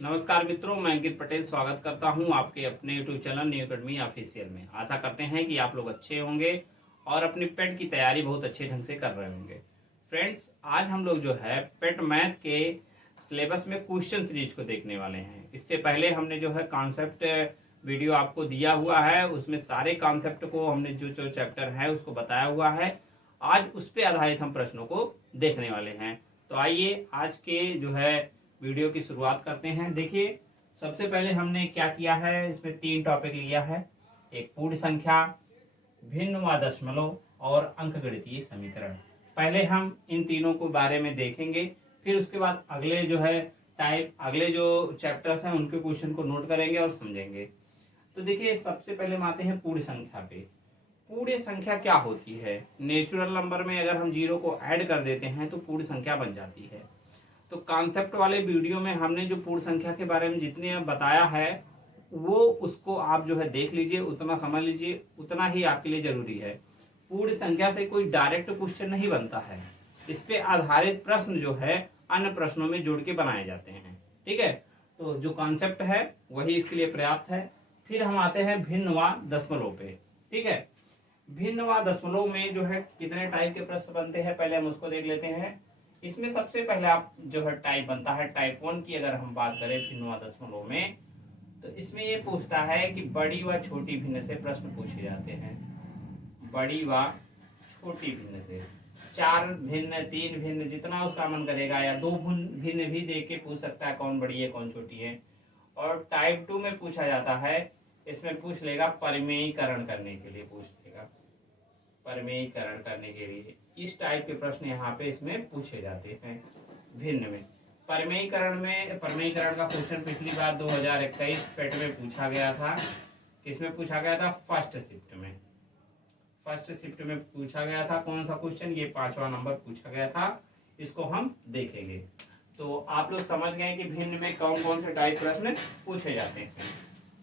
नमस्कार मित्रों, मैं अंकित पटेल स्वागत करता हूं आपके अपने YouTube channel new academy official में। आशा करते हैं कि आप लोग अच्छे होंगे और अपनी पेट की तैयारी बहुत अच्छे ढंग से कर रहे होंगे। फ्रेंड्स, आज हम लोग जो है पेट मैथ के सिलेबस में क्वेश्चन सीरीज को देखने वाले हैं। इससे पहले हमने जो है कॉन्सेप्ट वीडियो आपको दिया हुआ है, उसमें सारे कॉन्सेप्ट को हमने जो चैप्टर है उसको बताया हुआ है। आज उस पर आधारित हम प्रश्नों को देखने वाले हैं। तो आइए आज के जो है वीडियो की शुरुआत करते हैं। देखिए, सबसे पहले हमने क्या किया है, इसमें 3 टॉपिक लिया है। एक पूर्ण संख्या, भिन्न व दशमलव और अंकगणितीय समीकरण। पहले हम इन तीनों को बारे में देखेंगे, फिर उसके बाद अगले जो चैप्टर्स हैं उनके क्वेश्चन को नोट करेंगे और समझेंगे। तो देखिए, सबसे पहले हम आते हैं पूर्ण संख्या पे। पूर्ण संख्या क्या होती है? नेचुरल नंबर में अगर हम 0 को ऐड कर देते हैं तो पूर्ण संख्या बन जाती है। तो कॉन्सेप्ट वाले वीडियो में हमने जो पूर्ण संख्या के बारे में जितने बताया है वो उसको आप जो है देख लीजिए, उतना समझ लीजिए, उतना ही आपके लिए जरूरी है। पूर्ण संख्या से कोई डायरेक्ट क्वेश्चन नहीं बनता है, इस पे आधारित प्रश्न जो है अन्य प्रश्नों में जोड़ के बनाए जाते हैं। ठीक है, तो जो कॉन्सेप्ट है वही इसके लिए पर्याप्त है। फिर हम आते हैं भिन्न व दशमलव पे। ठीक है, भिन्न व दशमलव में जो है कितने टाइप के प्रश्न बनते हैं, पहले हम उसको देख लेते हैं। इसमें सबसे पहले आप जो है टाइप बनता है टाइप 1 की। अगर हम बात करें भिन्न व दशमलव में, तो इसमें ये पूछता है कि बड़ी व छोटी भिन्न से प्रश्न पूछे जाते हैं। बड़ी व छोटी भिन्न से 4 भिन्न, 3 भिन्न, जितना उसका मन करेगा, या 2 भिन्न भी दे के पूछ सकता है कौन बड़ी है कौन छोटी है। और टाइप 2 में पूछा जाता है, इसमें पूछ लेगा परिमेयीकरण करने के लिए पूछ लेगा, परिमेयीकरण करने के लिए। इस टाइप के प्रश्न यहाँ पे इसमें पूछे जाते हैं भिन्न में। परिमेयीकरण का क्वेश्चन पिछली बार 2021 पेट में पूछा गया था। किसमें पूछा गया था? फर्स्ट शिफ्ट में। फर्स्ट शिफ्ट में पूछा गया था। कौन सा क्वेश्चन? ये 5वां नंबर पूछा गया था। इसको हम देखेंगे। तो आप लोग समझ गए कि भिन्न में कौन कौन से टाइप प्रश्न पूछे जाते हैं।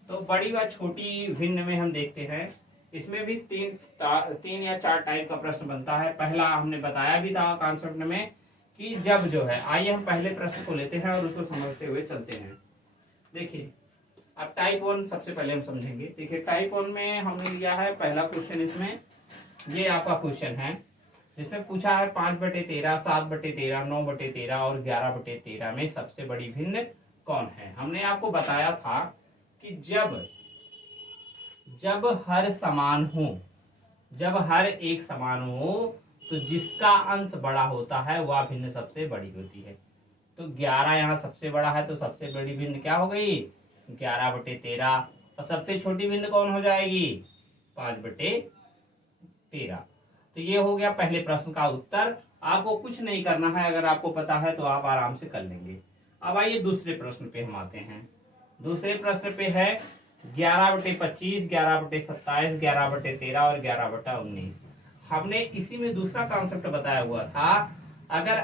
तो बड़ी व छोटी भिन्न में हम देखते हैं, इसमें भी 3 या 4 टाइप का प्रश्न बनता है। पहला हमने बताया भी था कॉन्सेप्ट में कि जब जो है, आइए हम पहले प्रश्न को लेते हैं और उसको समझते हुए चलते हैं। देखिए, अब टाइप 1 सबसे पहले हम समझेंगे। देखिए, टाइप 1 में हमने लिया है पहला क्वेश्चन। इसमें ये आपका क्वेश्चन है जिसमें पूछा है 5/13, 7/13, 9/13 और 11/13 में सबसे बड़ी भिन्न कौन है। हमने आपको बताया था कि जब हर समान हो, जब हर एक समान हो, तो जिसका अंश बड़ा होता है वह भिन्न सबसे बड़ी होती है। तो 11 यहाँ सबसे बड़ा है, तो सबसे बड़ी भिन्न क्या हो गई? 11/13। और सबसे छोटी भिन्न कौन हो जाएगी? 5/13। तो ये हो गया पहले प्रश्न का उत्तर। आपको कुछ नहीं करना है, अगर आपको पता है तो आप आराम से कर लेंगे। अब आइए दूसरे प्रश्न पे हम आते हैं। दूसरे प्रश्न पे है 11/25, 11/27, 11/13 और 11/19। हमने इसी में दूसरा कॉन्सेप्ट बताया हुआ था, अगर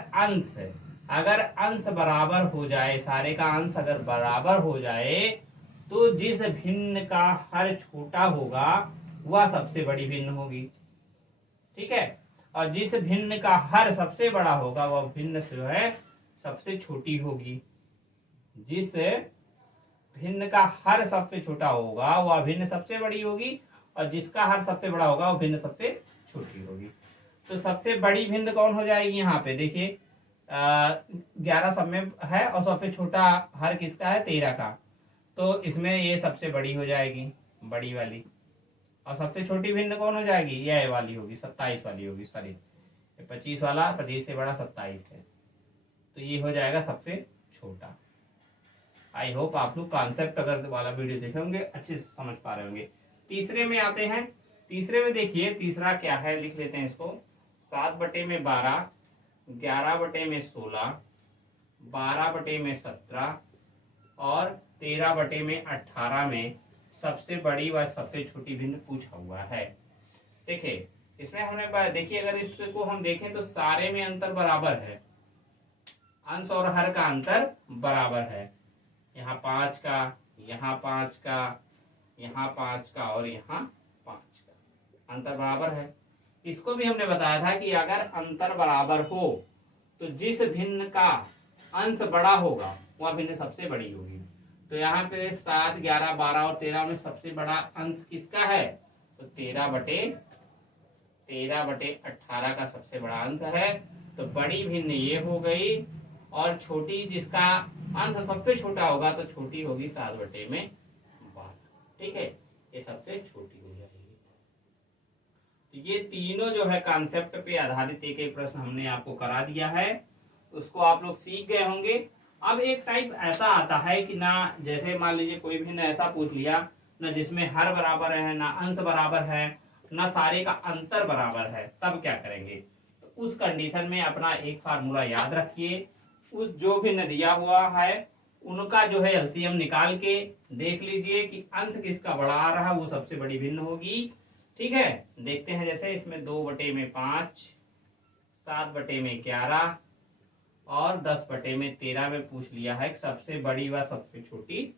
अंश बराबर हो जाए, सारे का अंश अगर बराबर हो जाए, तो जिस भिन्न का हर छोटा होगा वह सबसे बड़ी भिन्न होगी। ठीक है, और जिस भिन्न का हर सबसे बड़ा होगा वह भिन्न जो है सबसे छोटी होगी। जिस भिन्न का हर सबसे छोटा होगा वह भिन्न सबसे बड़ी होगी, और जिसका हर सबसे बड़ा होगा वह भिन्न सबसे छोटी होगी। तो सबसे बड़ी भिन्न कौन हो जाएगी? यहाँ पे देखिए, 11 सब में है और सबसे छोटा हर किसका है? 13 का। तो इसमें ये सबसे बड़ी हो जाएगी, बड़ी वाली। और सबसे छोटी भिन्न कौन हो जाएगी? यह वाली होगी, 27 वाली होगी। सॉरी, 25 वाला, 25 से बड़ा 27 है, तो ये हो जाएगा सबसे छोटा। आई होप आप लोग कॉन्सेप्ट अगर वाला वीडियो देखे होंगे अच्छे से समझ पा रहे होंगे। तीसरे में आते हैं। तीसरे में देखिए, तीसरा क्या है, लिख लेते हैं इसको। 7/12, 11/16, 12/17 और 13/18 में सबसे बड़ी व सबसे छोटी भिन्न पूछा हुआ है। देखिए, इसमें हमने देखिए, अगर इसको हम देखें तो सारे में अंतर बराबर है, अंश और हर का अंतर बराबर है। यहाँ 5 का, यहाँ 5 का, यहाँ 5 का और यहाँ 5 का अंतर बराबर है। इसको भी हमने बताया था कि अगर अंतर बराबर हो तो जिस भिन्न का अंश बड़ा होगा वह भिन्न सबसे बड़ी होगी। तो यहाँ पे 7, 11, 12 और 13 में सबसे बड़ा अंश किसका है? तो 13/18 का सबसे बड़ा अंश है। तो बड़ी भिन्न ये हो गई, और छोटी जिसका अंश सबसे छोटा होगा तो छोटी होगी 7/12। ठीक है, ये सबसे छोटी हो जाएगी। तो ये तीनों जो है कॉन्सेप्ट पे आधारित एक एक प्रश्न हमने आपको करा दिया है, उसको आप लोग सीख गए होंगे। अब एक टाइप ऐसा आता है कि ना, जैसे मान लीजिए कोई भी ना ऐसा पूछ लिया ना जिसमें हर बराबर है, ना अंश बराबर है, ना सारे का अंतर बराबर है, तब क्या करेंगे? तो उस कंडीशन में अपना एक फार्मूला याद रखिए, उस जो भी न दिया हुआ है उनका जो है एलसीएम निकाल के देख लीजिए कि अंश किसका बड़ा आ रहा है, वो सबसे बड़ी भिन्न होगी। ठीक है, देखते हैं। जैसे इसमें 2/5, 7/11 और 10/13 में पूछ लिया है सबसे बड़ी व सबसे छोटी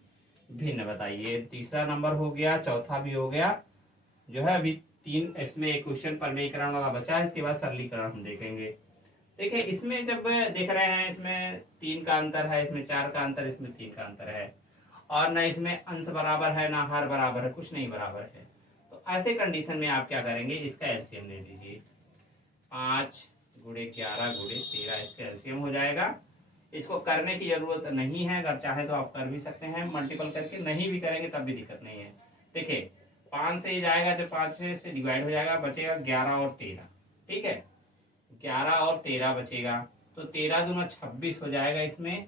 भिन्न बताइए। तीसरा नंबर हो गया, चौथा भी हो गया। जो है अभी 3 इसमें एक क्वेश्चन परिमेयीकरण वाला बचा है, इसके बाद सरलीकरण हम देखेंगे। देखिए इसमें जब देख रहे हैं, इसमें 3 का अंतर है, इसमें 4 का अंतर, इसमें 3 का अंतर है, और ना इसमें अंश बराबर है ना हर बराबर है, कुछ नहीं बराबर है। तो ऐसे कंडीशन में आप क्या करेंगे, इसका एलसीएम ले लीजिए। 5 गुणे 11 गुणे 13 इसका एलसीएम हो जाएगा। इसको करने की जरूरत नहीं है, अगर चाहे तो आप कर भी सकते हैं मल्टीपल करके, नहीं भी करेंगे तब भी दिक्कत नहीं है। देखिए 5 से जाएगा तो 5 से डिवाइड हो जाएगा, बचेगा 11 और 13। ठीक है, 11 और 13 बचेगा, तो 13 दूना 26 हो जाएगा इसमें।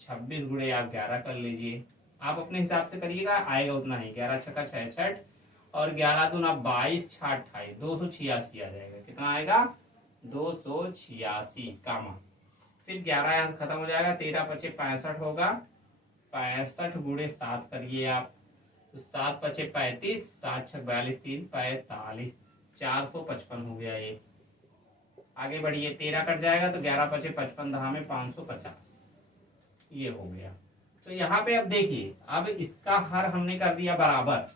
26 गुणे आप 11 कर लीजिए, आप अपने हिसाब से करिएगा, आएगा उतना ही। 11 छक्का 66 और 11 दूना 22, 6 28, 286 आ जाएगा। कितना आएगा? 286 कामा। फिर 11 यहाँ खत्म हो जाएगा, 13 पचे 65 होगा। 65 गुणे 7 करिए आप, तो 7 पचे 35, 7 छक 42, 3 45, 455 हो गया ये। आगे बढ़िए, 13 कट जाएगा तो 11 पचे 55, 10 में 550, ये हो गया। तो यहाँ पे अब देखिए, अब इसका हर हमने कर दिया बराबर,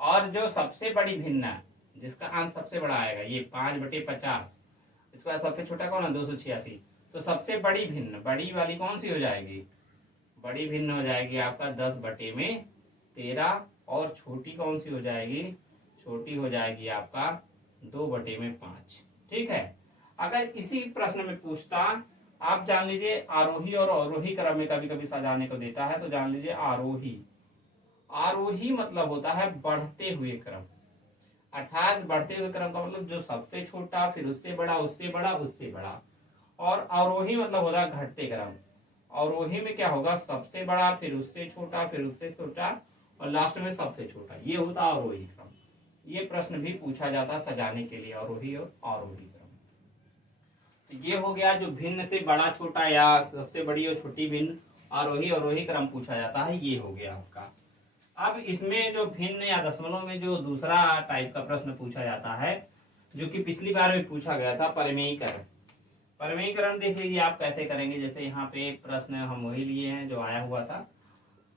और जो सबसे बड़ी भिन्न है जिसका अंश सबसे बड़ा आएगा ये 5/50, इसका सबसे छोटा कौन है? 286। तो सबसे बड़ी भिन्न, बड़ी वाली कौन सी हो जाएगी? बड़ी भिन्न हो जाएगी आपका 10/13, और छोटी कौन सी हो जाएगी? छोटी हो जाएगी आपका 2/5। ठीक है, अगर इसी प्रश्न में पूछता, आप जान लीजिए आरोही और अवरोही क्रम में कभी कभी सजाने को देता है, तो जान लीजिए आरोही, आरोही मतलब होता है बढ़ते हुए क्रम, अर्थात बढ़ते हुए क्रम का मतलब जो सबसे छोटा, फिर उससे बड़ा, उससे बड़ा, उससे बड़ा। और अवरोही मतलब होता है घटते क्रम। अवरोही में क्या होगा? सबसे बड़ा, फिर उससे छोटा, फिर उससे छोटा, और लास्ट में सबसे छोटा, ये होता है अवरोही क्रम। ये प्रश्न भी पूछा जाता है सजाने के लिए, अवरोही और अवरोही क्रम। तो ये हो गया जो भिन्न से बड़ा छोटा या सबसे बड़ी और छोटी भिन्न आरोही अवरोही क्रम पूछा जाता है, ये हो गया आपका। अब इसमें जो भिन्न या दशमलव में जो दूसरा टाइप का प्रश्न पूछा जाता है, जो कि पिछली बार भी पूछा गया था, परिमेयीकरण। परिमेयीकरण देख लीजिए आप कैसे करेंगे। जैसे यहाँ पे प्रश्न हम वही लिए हैं जो आया हुआ था।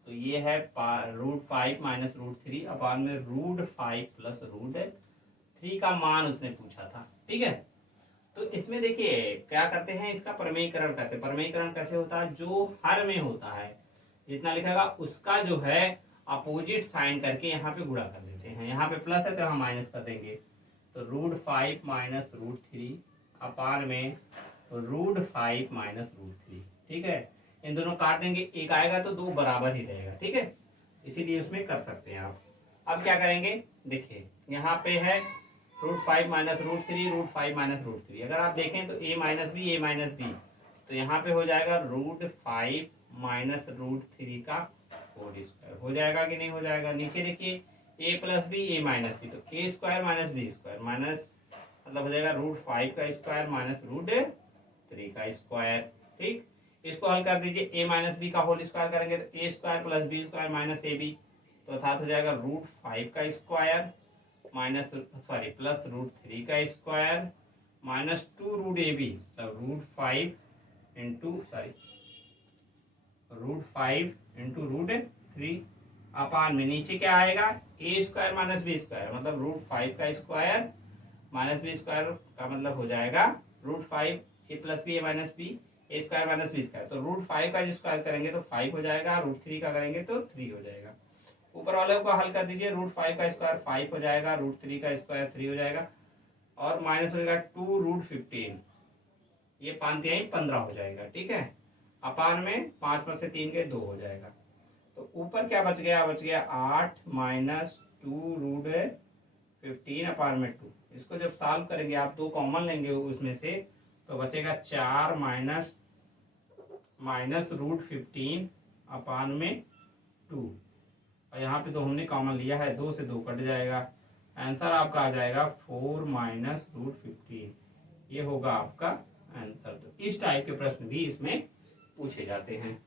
तो ये है √5 माइनस √3 अपान में √5 प्लस √3 का मान उसने पूछा था। ठीक है, तो इसमें देखिए क्या करते हैं, इसका परिमेयीकरण करते हैं। परिमेयीकरण कैसे होता है? जो हर में होता है जितना लिखेगा उसका जो है अपोजिट साइन करके यहाँ पे गुणा कर देते हैं। यहाँ पे प्लस है तो हम माइनस कर देंगे। तो √5 माइनस √3 अपान में √5 माइनस √3। ठीक है, इन दोनों काट देंगे, एक आएगा तो दो बराबर ही रहेगा। ठीक है, इसीलिए उसमें कर सकते हैं आप। अब क्या करेंगे, देखिए यहाँ पे है √5 माइनस √3, √5 माइनस √3। अगर आप देखें तो a minus B, a minus B, तो यहाँ पे हो जाएगा √5 माइनस √3 का होल स्क्वायर। हो जाएगा कि नहीं हो जाएगा? नीचे देखिए a plus B, a minus B, तो a square minus B square, minus मतलब हो जाएगा √5 का स्क्वायर माइनस √3 का स्क्वायर। ठीक, इसको हल कर दीजिए, a माइनस बी का होल स्क्वायर करेंगे तो a square plus B square minus ab, तो अर्थात हो जाएगा √5 का स्क्वायर माइनस प्लस √3 का स्क्वायर माइनस 2√ab, मतलब √5 इंटू √3 अपान में नीचे क्या आएगा? a square minus B square, मतलब √5 का स्क्वायर माइनस बी स्क्वायर का मतलब हो जाएगा √5 a plus B, a minus B, A square minus B square, तो √5 का जो स्क्वायर करेंगे तो 5 हो जाएगा, √3 का करेंगे तो 3 हो जाएगा। ऊपर वाले को हल कर दीजिए, √5 का स्क्वायर 5 हो जाएगा, √3 का स्क्वायर 3 हो जाएगा, और माइनस हो जाएगा 2√15, ये 5×3 15 हो जाएगा। ठीक है, अपान में 5 में से 3 गए 2 हो जाएगा। तो ऊपर क्या बच गया, बच गया 8 माइनस 2√15 अपान में 2। इसको जब सॉल्व करेंगे आप 2 कॉमन लेंगे उसमें से, तो बचेगा 4 माइनस √15 अपान में 2, और यहाँ पे 2 हमने कॉमन लिया है, 2 से 2 कट जाएगा, आंसर आपका आ जाएगा 4 माइनस √15, ये होगा आपका आंसर। तो इस टाइप के प्रश्न भी इसमें पूछे जाते हैं।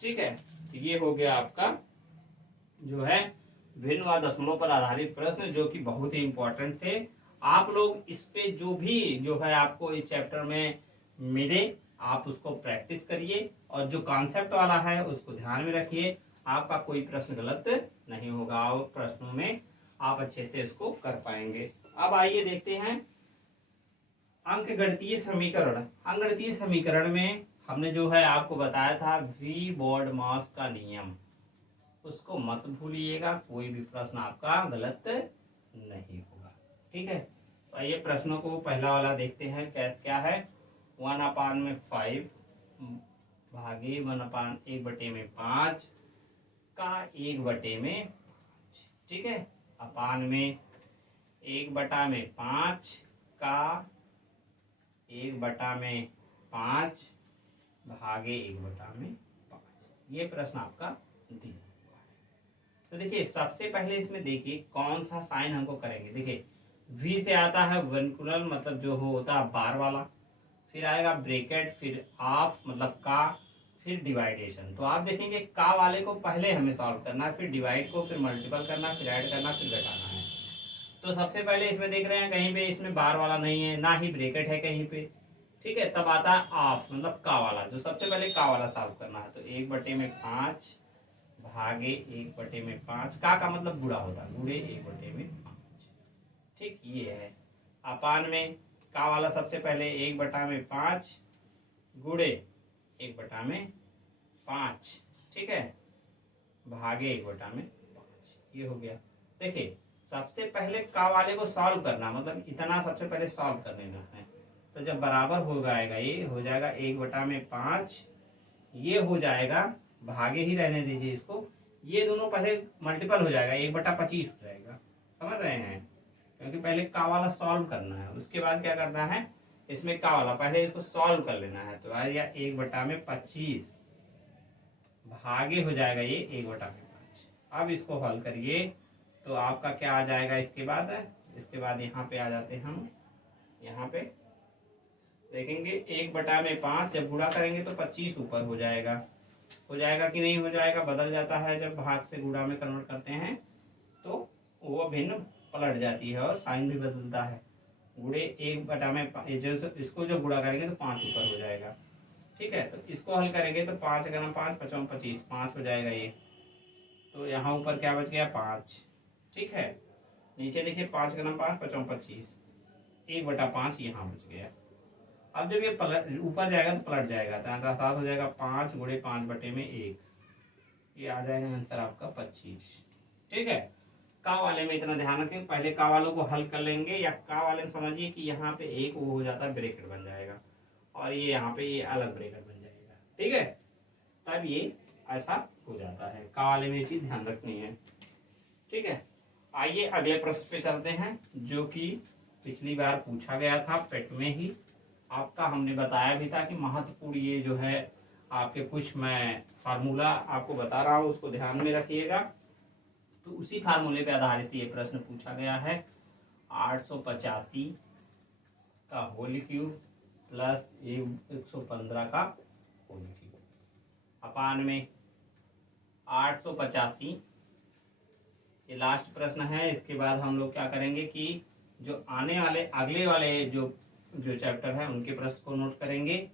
ठीक है, तो ये हो गया आपका जो है भिन्न व दशमलव पर आधारित प्रश्न, जो कि बहुत ही इंपॉर्टेंट थे। आप लोग इस पे जो भी जो है आपको इस चैप्टर में मिले, आप उसको प्रैक्टिस करिए, और जो कॉन्सेप्ट वाला है उसको ध्यान में रखिए, आपका कोई प्रश्न गलत नहीं होगा, और प्रश्नों में आप अच्छे से इसको कर पाएंगे। अब आइए देखते हैं अंकगणितीय समीकरण। अंकगणितीय समीकरण में हमने जो है आपको बताया था वी बॉड मास का नियम, उसको मत भूलिएगा, कोई भी प्रश्न आपका गलत नहीं होगा। ठीक है, तो आइए प्रश्नों को पहला वाला देखते हैं, क्या है। 1/5 भागे 1/1/5 का 1/5, ठीक है, अपान में 1/5 का 1/5 भागे 1/5, ये प्रश्न आपका दिया। तो देखिए सबसे पहले इसमें देखिए कौन सा साइन हमको करेंगे। देखिए V से आता है वर्नकुलर, मतलब जो होता है बार वाला, फिर आएगा ब्रैकेट, फिर ऑफ मतलब का, फिर डिवाइडेशन। तो आप देखेंगे का वाले को पहले हमें सॉल्व करना है, फिर डिवाइड को, फिर मल्टीपल करना, फिर ऐड करना, फिर घटाना है। तो सबसे पहले इसमें देख रहे हैं कहीं पे इसमें बार वाला नहीं है, ना ही ब्रैकेट है कहीं पे। ठीक है, तब आता है ऑफ मतलब का वाला, जो सबसे पहले का वाला सॉल्व करना है। तो 1/5 भागे 1/5, का मतलब गुणा होता है, गुणे 1/5। ठीक, ये है अपान में का वाला सबसे पहले 1/5 गुणे 1/5, ठीक है, भागे 1/5, ये हो गया। देखिए सबसे पहले का वाले को सॉल्व करना, मतलब इतना सबसे पहले सॉल्व कर लेना है। तो जब बराबर हो जाएगा, ये हो जाएगा 1/5, ये हो जाएगा, भागे ही रहने दीजिए इसको, ये दोनों पहले मल्टीपल हो जाएगा, 1/25 हो जाएगा। समझ रहे हैं, क्योंकि पहले का वाला सॉल्व करना है, उसके बाद क्या करना है, इसमें का वाला पहले इसको सॉल्व कर लेना है। तो आ गया 1/25 भागे हो जाएगा ये 1/5। अब इसको हल करिए तो आपका क्या आ जाएगा, इसके बाद यहाँ पे आ जाते हैं हम, यहाँ पे देखेंगे 1/5 जब गुणा करेंगे तो 25 ऊपर हो जाएगा कि नहीं हो जाएगा, बदल जाता है जब भाग से गुणा में कन्वर्ट करते हैं तो वो भिन्न पलट जाती है और साइन भी बदलता है। गुणे 1/5, इसको जब गुणा करेंगे तो 5 ऊपर हो जाएगा। ठीक है, तो इसको हल करेंगे तो 5 × 5 = 25, 5 हो जाएगा ये। तो यहाँ ऊपर क्या बच गया, 5। ठीक है, नीचे देखिए 5 × 5 = 25, 1/5 यहाँ बच गया। अब जब ये पलट ऊपर जाएगा तो पलट जाएगा, तो यहाँ 7 हो जाएगा, 5 गुणे 5/1, ये आ जाएगा आंसर आपका 25। ठीक है, का वाले में इतना ध्यान रखें, पहले का वालों को हल कर लेंगे, या का वाले में समझिए कि यहाँ पे एक वो हो जाता है, ब्रैकेट बन जाएगा, और ये यहाँ पे ये अलग ब्रैकेट बन जाएगा। ठीक है, तब ये ऐसा हो जाता है, का वाले में ये चीज ध्यान रखनी है। ठीक है, आइए अगले प्रश्न पे चलते हैं, जो कि पिछली बार पूछा गया था पेट में ही आपका, हमने बताया भी था कि महत्वपूर्ण ये जो है आपके कुछ मैं फार्मूला आपको बता रहा हूँ, उसको ध्यान में रखिएगा। तो उसी फार्मूले पे आधारित ये प्रश्न पूछा गया है। 885 का होल क्यूब प्लस 115 का होल क्यूब अपान में 885, ये लास्ट प्रश्न है। इसके बाद हम लोग क्या करेंगे कि जो आने वाले अगले वाले जो चैप्टर है उनके प्रश्न को नोट करेंगे,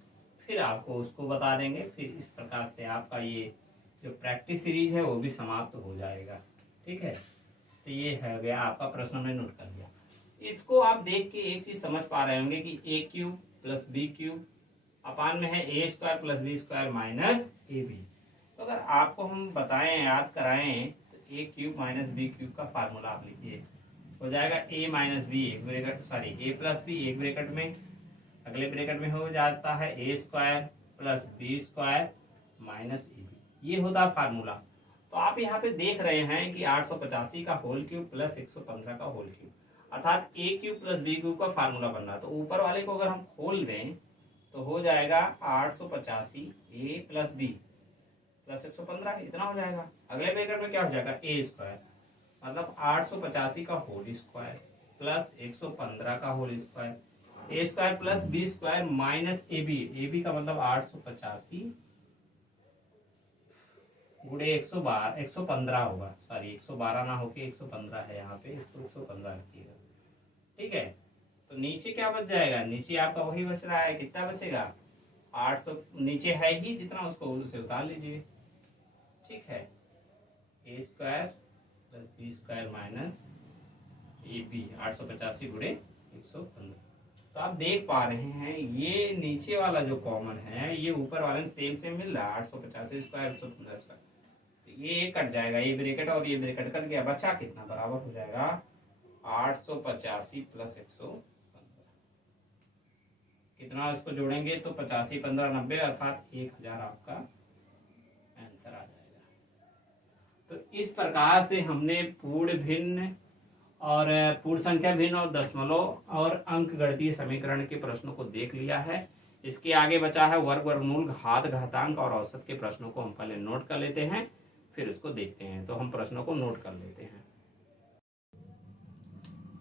फिर आपको उसको बता देंगे, फिर इस प्रकार से आपका ये जो प्रैक्टिस सीरीज है वो भी समाप्त हो जाएगा। ठीक है, तो ये है गया आपका प्रश्न, हमने नोट कर लिया। इसको आप देख के एक चीज समझ पा रहे होंगे कि a³ + b³ अपान में है a square plus B square minus A b. तो अगर आपको हम बताएं, याद कराएं, तो a cube minus b cube का फार्मूला आप लिखिए, हो जाएगा ए माइनस बी एक bracket, sorry a plus b एक ब्रैकेट में, अगले ब्रैकेट में हो जाता है a square plus B square minus A b. ये होता है फार्मूला। तो आप यहाँ पे देख रहे हैं कि 885 का होल क्यूब प्लस 115 का होल क्यूब, अर्थात ए क्यूब प्लस बी क्यूब का फार्मूला बन रहा। तो ऊपर वाले को अगर हम खोल दें तो हो जाएगा 885 ए प्लस बी प्लस 115, इतना हो जाएगा। अगले ब्रैकेट में क्या हो जाएगा, ए स्क्वायर, मतलब 885 का होल स्क्वायर प्लस 115 का whole square, A square plus B square minus A B का मतलब 885 गुणे 115 होगा, सॉरी 112 ना होके 115 है यहाँ पे, इसको 115 रखिएगा, ठीक है। तो नीचे क्या बच जाएगा, नीचे आपका वही बच रहा है, कितना बचेगा 800, नीचे है ही जितना, उसको उसे उतार लीजिए, ठीक है। A square plus B square minus A b 885 गुणे 115। तो आप देख पा रहे हैं ये नीचे वाला जो कॉमन है ये ऊपर वाले में सेम सेम मिल रहा है, 885 स्क्वायर 115 स्क्वायर। तो ये कट जाएगा, ये ब्रैकेट और ये ब्रैकेट कट गया, बचा कितना, बराबर हो जाएगा 885 प्लस 115। कितना इसको जोड़ेंगे तो 85 15 90, अर्थात 1000 आपका आंसर आ जाएगा। तो इस प्रकार से हमने पूर्ण भिन्न और पूर्ण संख्या भिन्न और दशमलव और अंक गणितीय समीकरण के प्रश्नों को देख लिया है। इसके आगे बचा है वर्ग, वर्गमूल, घात, घातांक और औसत के प्रश्नों को हम पहले नोट कर लेते हैं, फिर उसको देखते हैं। तो हम प्रश्नों को नोट कर लेते हैं।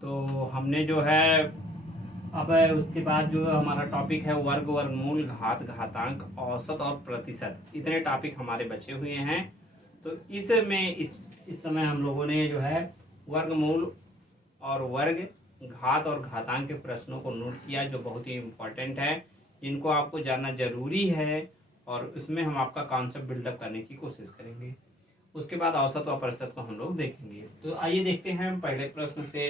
तो हमने जो है अब उसके बाद जो हमारा टॉपिक है वर्ग, वर्गमूल, घात, घातांक, औसत और प्रतिशत, इतने टॉपिक हमारे बचे हुए हैं। तो इसमें इस समय हम लोगों ने जो है वर्गमूल और वर्ग, घात और घातांक के प्रश्नों को नोट किया, जो बहुत ही इम्पोर्टेंट है, जिनको आपको जानना जरूरी है, और उसमें हम आपका कॉन्सेप्ट बिल्डअप करने की कोशिश करेंगे। उसके बाद औसत और प्रतिशत को हम लोग देखेंगे। तो आइए देखते हैं, हम पहले प्रश्न से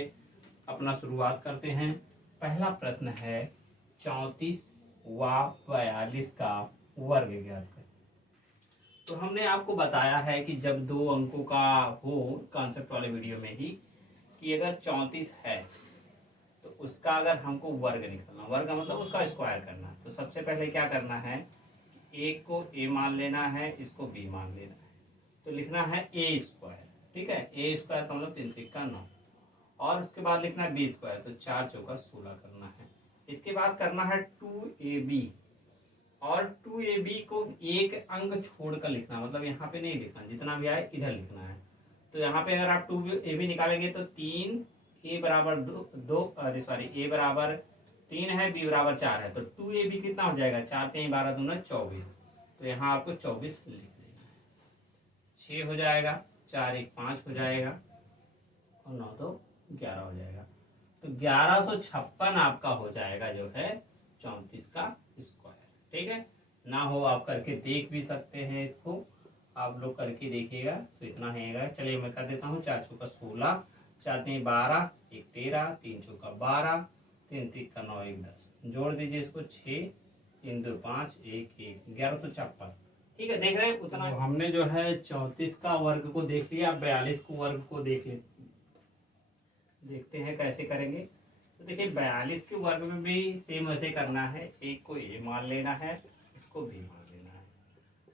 अपना शुरुआत करते हैं। पहला प्रश्न है 34 व 42 का वर्ग ज्ञात करें। तो हमने आपको बताया है कि जब दो अंकों का हो, कॉन्सेप्ट वाले वीडियो में ही, कि अगर 34 है तो उसका अगर हमको वर्ग निकालना, वर्ग मतलब उसका स्क्वायर करना, तो सबसे पहले क्या करना है, एक को ए मान लेना है, इसको बी मान लेना है, तो लिखना है ए स्क्वायर, ठीक है। ए स्क्वायर का मतलब 3 का 9, और उसके बाद लिखना है बी स्क्वायर, तो 4 चौका 16 करना है। इसके बाद करना है 2ab, और 2ab को एक अंक छोड़कर लिखना, मतलब यहाँ पे नहीं लिखना, जितना भी आए इधर लिखना है। तो यहाँ पे अगर आप 2ab निकालेंगे तो 3 ए बराबर 2 सॉरी ए बराबर 3 है, बी बराबर 4 है, तो 2ab कितना हो जाएगा, 4 3 12 दूना 24, तो यहाँ आपको 24 लिख देना है। 6 हो जाएगा, 4 1 5 हो जाएगा, और 9 2 11 हो जाएगा। तो 1156 आपका हो जाएगा जो है 34 का स्क्वायर, ठीक है। ना हो आप करके देख भी सकते हैं, इसको आप लोग करके देखिएगा तो इतना रहेगा। चलिए मैं कर देता हूँ, 4 चौका 16, 4 3 12, 1 13, 3 चौका 12, 3 3 का 9 1 10, जोड़ दीजिए इसको 6 3 2 5 1 1 1156, ठीक है। देख रहे हैं उतना। तो हमने जो है 34 का वर्ग को देख लिया, 42 को वर्ग को देखते हैं कैसे करेंगे। तो देखिए 42 के वर्ग में भी सेम वैसे करना है, एक को ए मान लेना है, इसको बी मान लेना है।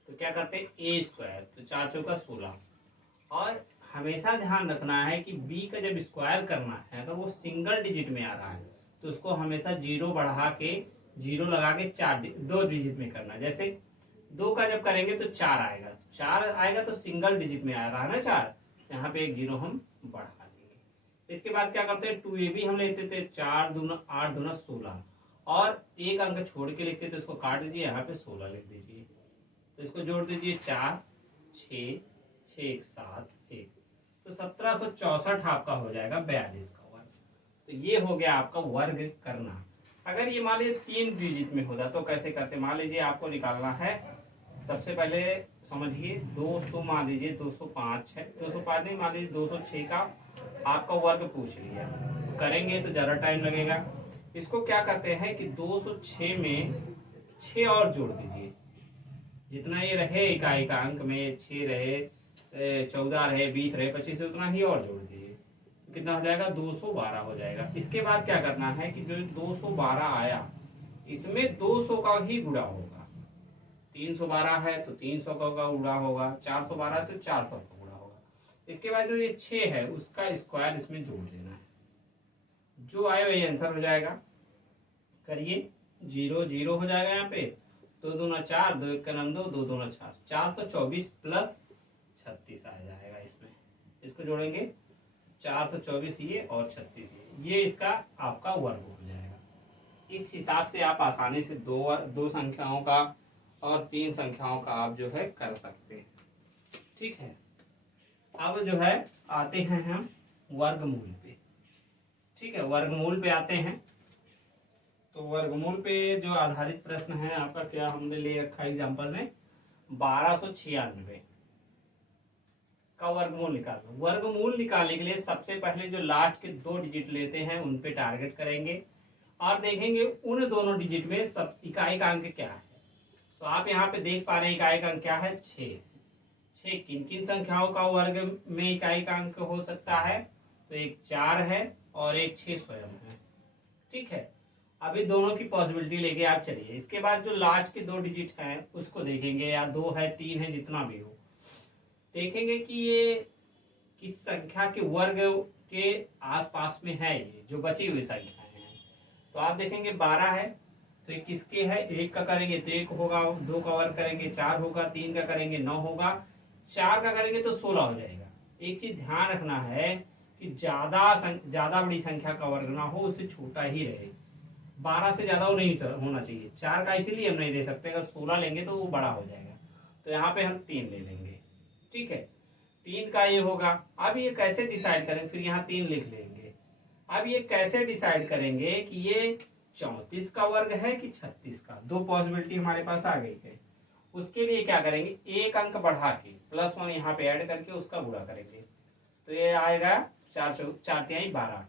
तो क्या करते हैं, ए स्क्वायर, तो 4 चौका 16, और हमेशा ध्यान रखना है कि बी का जब स्क्वायर करना है, अगर वो सिंगल डिजिट में आ रहा है तो उसको हमेशा 0 बढ़ा के 0 लगा के 2 डिजिट में करना। जैसे 2 का जब करेंगे तो 4 आएगा, 4 आएगा तो सिंगल डिजिट में आ रहा है ना 4, यहाँ पे एक 0 हम बढ़ा देंगे। इसके बाद क्या करते हैं, 2ab हम लेते थे, 4 दूना 8 दूना 16, और एक अंक छोड़ के लिखते थे, उसको काट दीजिए, यहाँ पे 16 लिख दीजिए। तो इसको जोड़ दीजिए, 4 6 6 1 7 1, तो 1764 आपका हो जाएगा 42 का वर्ग। तो ये हो गया आपका वर्ग करना। अगर ये मान लीजिए 3 डिजिट में होता तो कैसे करते, मान लीजिए आपको निकालना है, सबसे पहले समझिए 200 मान लीजिए 205 है, 205 नहीं, मान लीजिए 206 का आपका वर्ग पूछ लिया, करेंगे तो ज़्यादा टाइम लगेगा। इसको क्या करते हैं कि 206 में 6 और जोड़ दीजिए। जितना ये रहे इकाई का अंक में 6 रहे, 14 रहे, 20 रहे, 25 रहे, उतना ही और जोड़ दीजिए। तो कितना हो जाएगा? 212 हो जाएगा। इसके बाद क्या करना है कि जो 212 आया इसमें 200 का ही गुणा होगा। 312 है तो 300 का गुणा होगा, 412 है तो 400 का गुणा होगा। इसके बाद जो ये 6 है उसका स्क्वायर इसमें जोड़ देना है, जो आए वही आंसर हो जाएगा। करिए, 0 0 हो जाएगा यहाँ पे, 2 दूना 4, 2 1 का नाम 2, 2 दूना 4, 424 प्लस 36 आ जाएगा इसमें। इसको जोड़ेंगे 424 ये और 36 ये इसका आपका वर्ग हो जाएगा। इस हिसाब से आप आसानी से दो संख्याओं का और 3 संख्याओं का आप जो है कर सकते हैं। ठीक है, अब जो है आते हैं हम वर्गमूल पे। ठीक है, वर्गमूल पे आते हैं। तो वर्गमूल पे जो आधारित प्रश्न है आपका, क्या हमने ले रखा एग्जांपल में 1296 का वर्गमूल निकालना। वर्गमूल निकालने के लिए सबसे पहले जो लास्ट के 2 डिजिट लेते हैं उन पे टारगेट करेंगे और देखेंगे उन दोनों डिजिट में सब इकाई का अंक क्या है। तो आप यहाँ पे देख पा रहे हैं इकाई का अंक क्या है? 6। 6 किन किन संख्याओं का वर्ग में इकाई का अंक हो सकता है? तो एक 4 है और एक 6 स्वयं है। ठीक है, अभी दोनों की पॉसिबिलिटी लेके आप चलिए। इसके बाद जो लास्ट के 2 डिजिट हैं उसको देखेंगे, या 2 है 3 है जितना भी हो, देखेंगे कि ये किस संख्या के वर्ग के आसपास में है। ये जो बची हुई संख्याएं हैं, तो आप देखेंगे 12 है तो ये किसके है? 1 का करेंगे तो 1 होगा, 2 का वर्ग करेंगे 4 होगा, 3 का करेंगे 9 होगा, 4 का करेंगे तो 16 हो जाएगा। एक चीज ध्यान रखना है कि ज्यादा बड़ी संख्या का वर्ग ना हो, उससे छोटा ही रहे। 12 से ज्यादा वो नहीं होना चाहिए। 4 का इसीलिए हम नहीं ले सकते, अगर 16 लेंगे तो वो बड़ा हो जाएगा। तो यहाँ पे हम 3 ले लेंगे। ठीक है, 3 का ये होगा। अब ये कैसे डिसाइड करें? फिर यहाँ 3 लिख लेंगे। अब ये कैसे डिसाइड करेंगे कि ये 34 का वर्ग है कि 36 का? 2 पॉसिबिलिटी हमारे पास आ गई है। उसके लिए क्या करेंगे? एक अंक बढ़ा के +1 यहाँ पे ऐड करके उसका गुणा करेंगे, तो ये आएगा 4 4 12।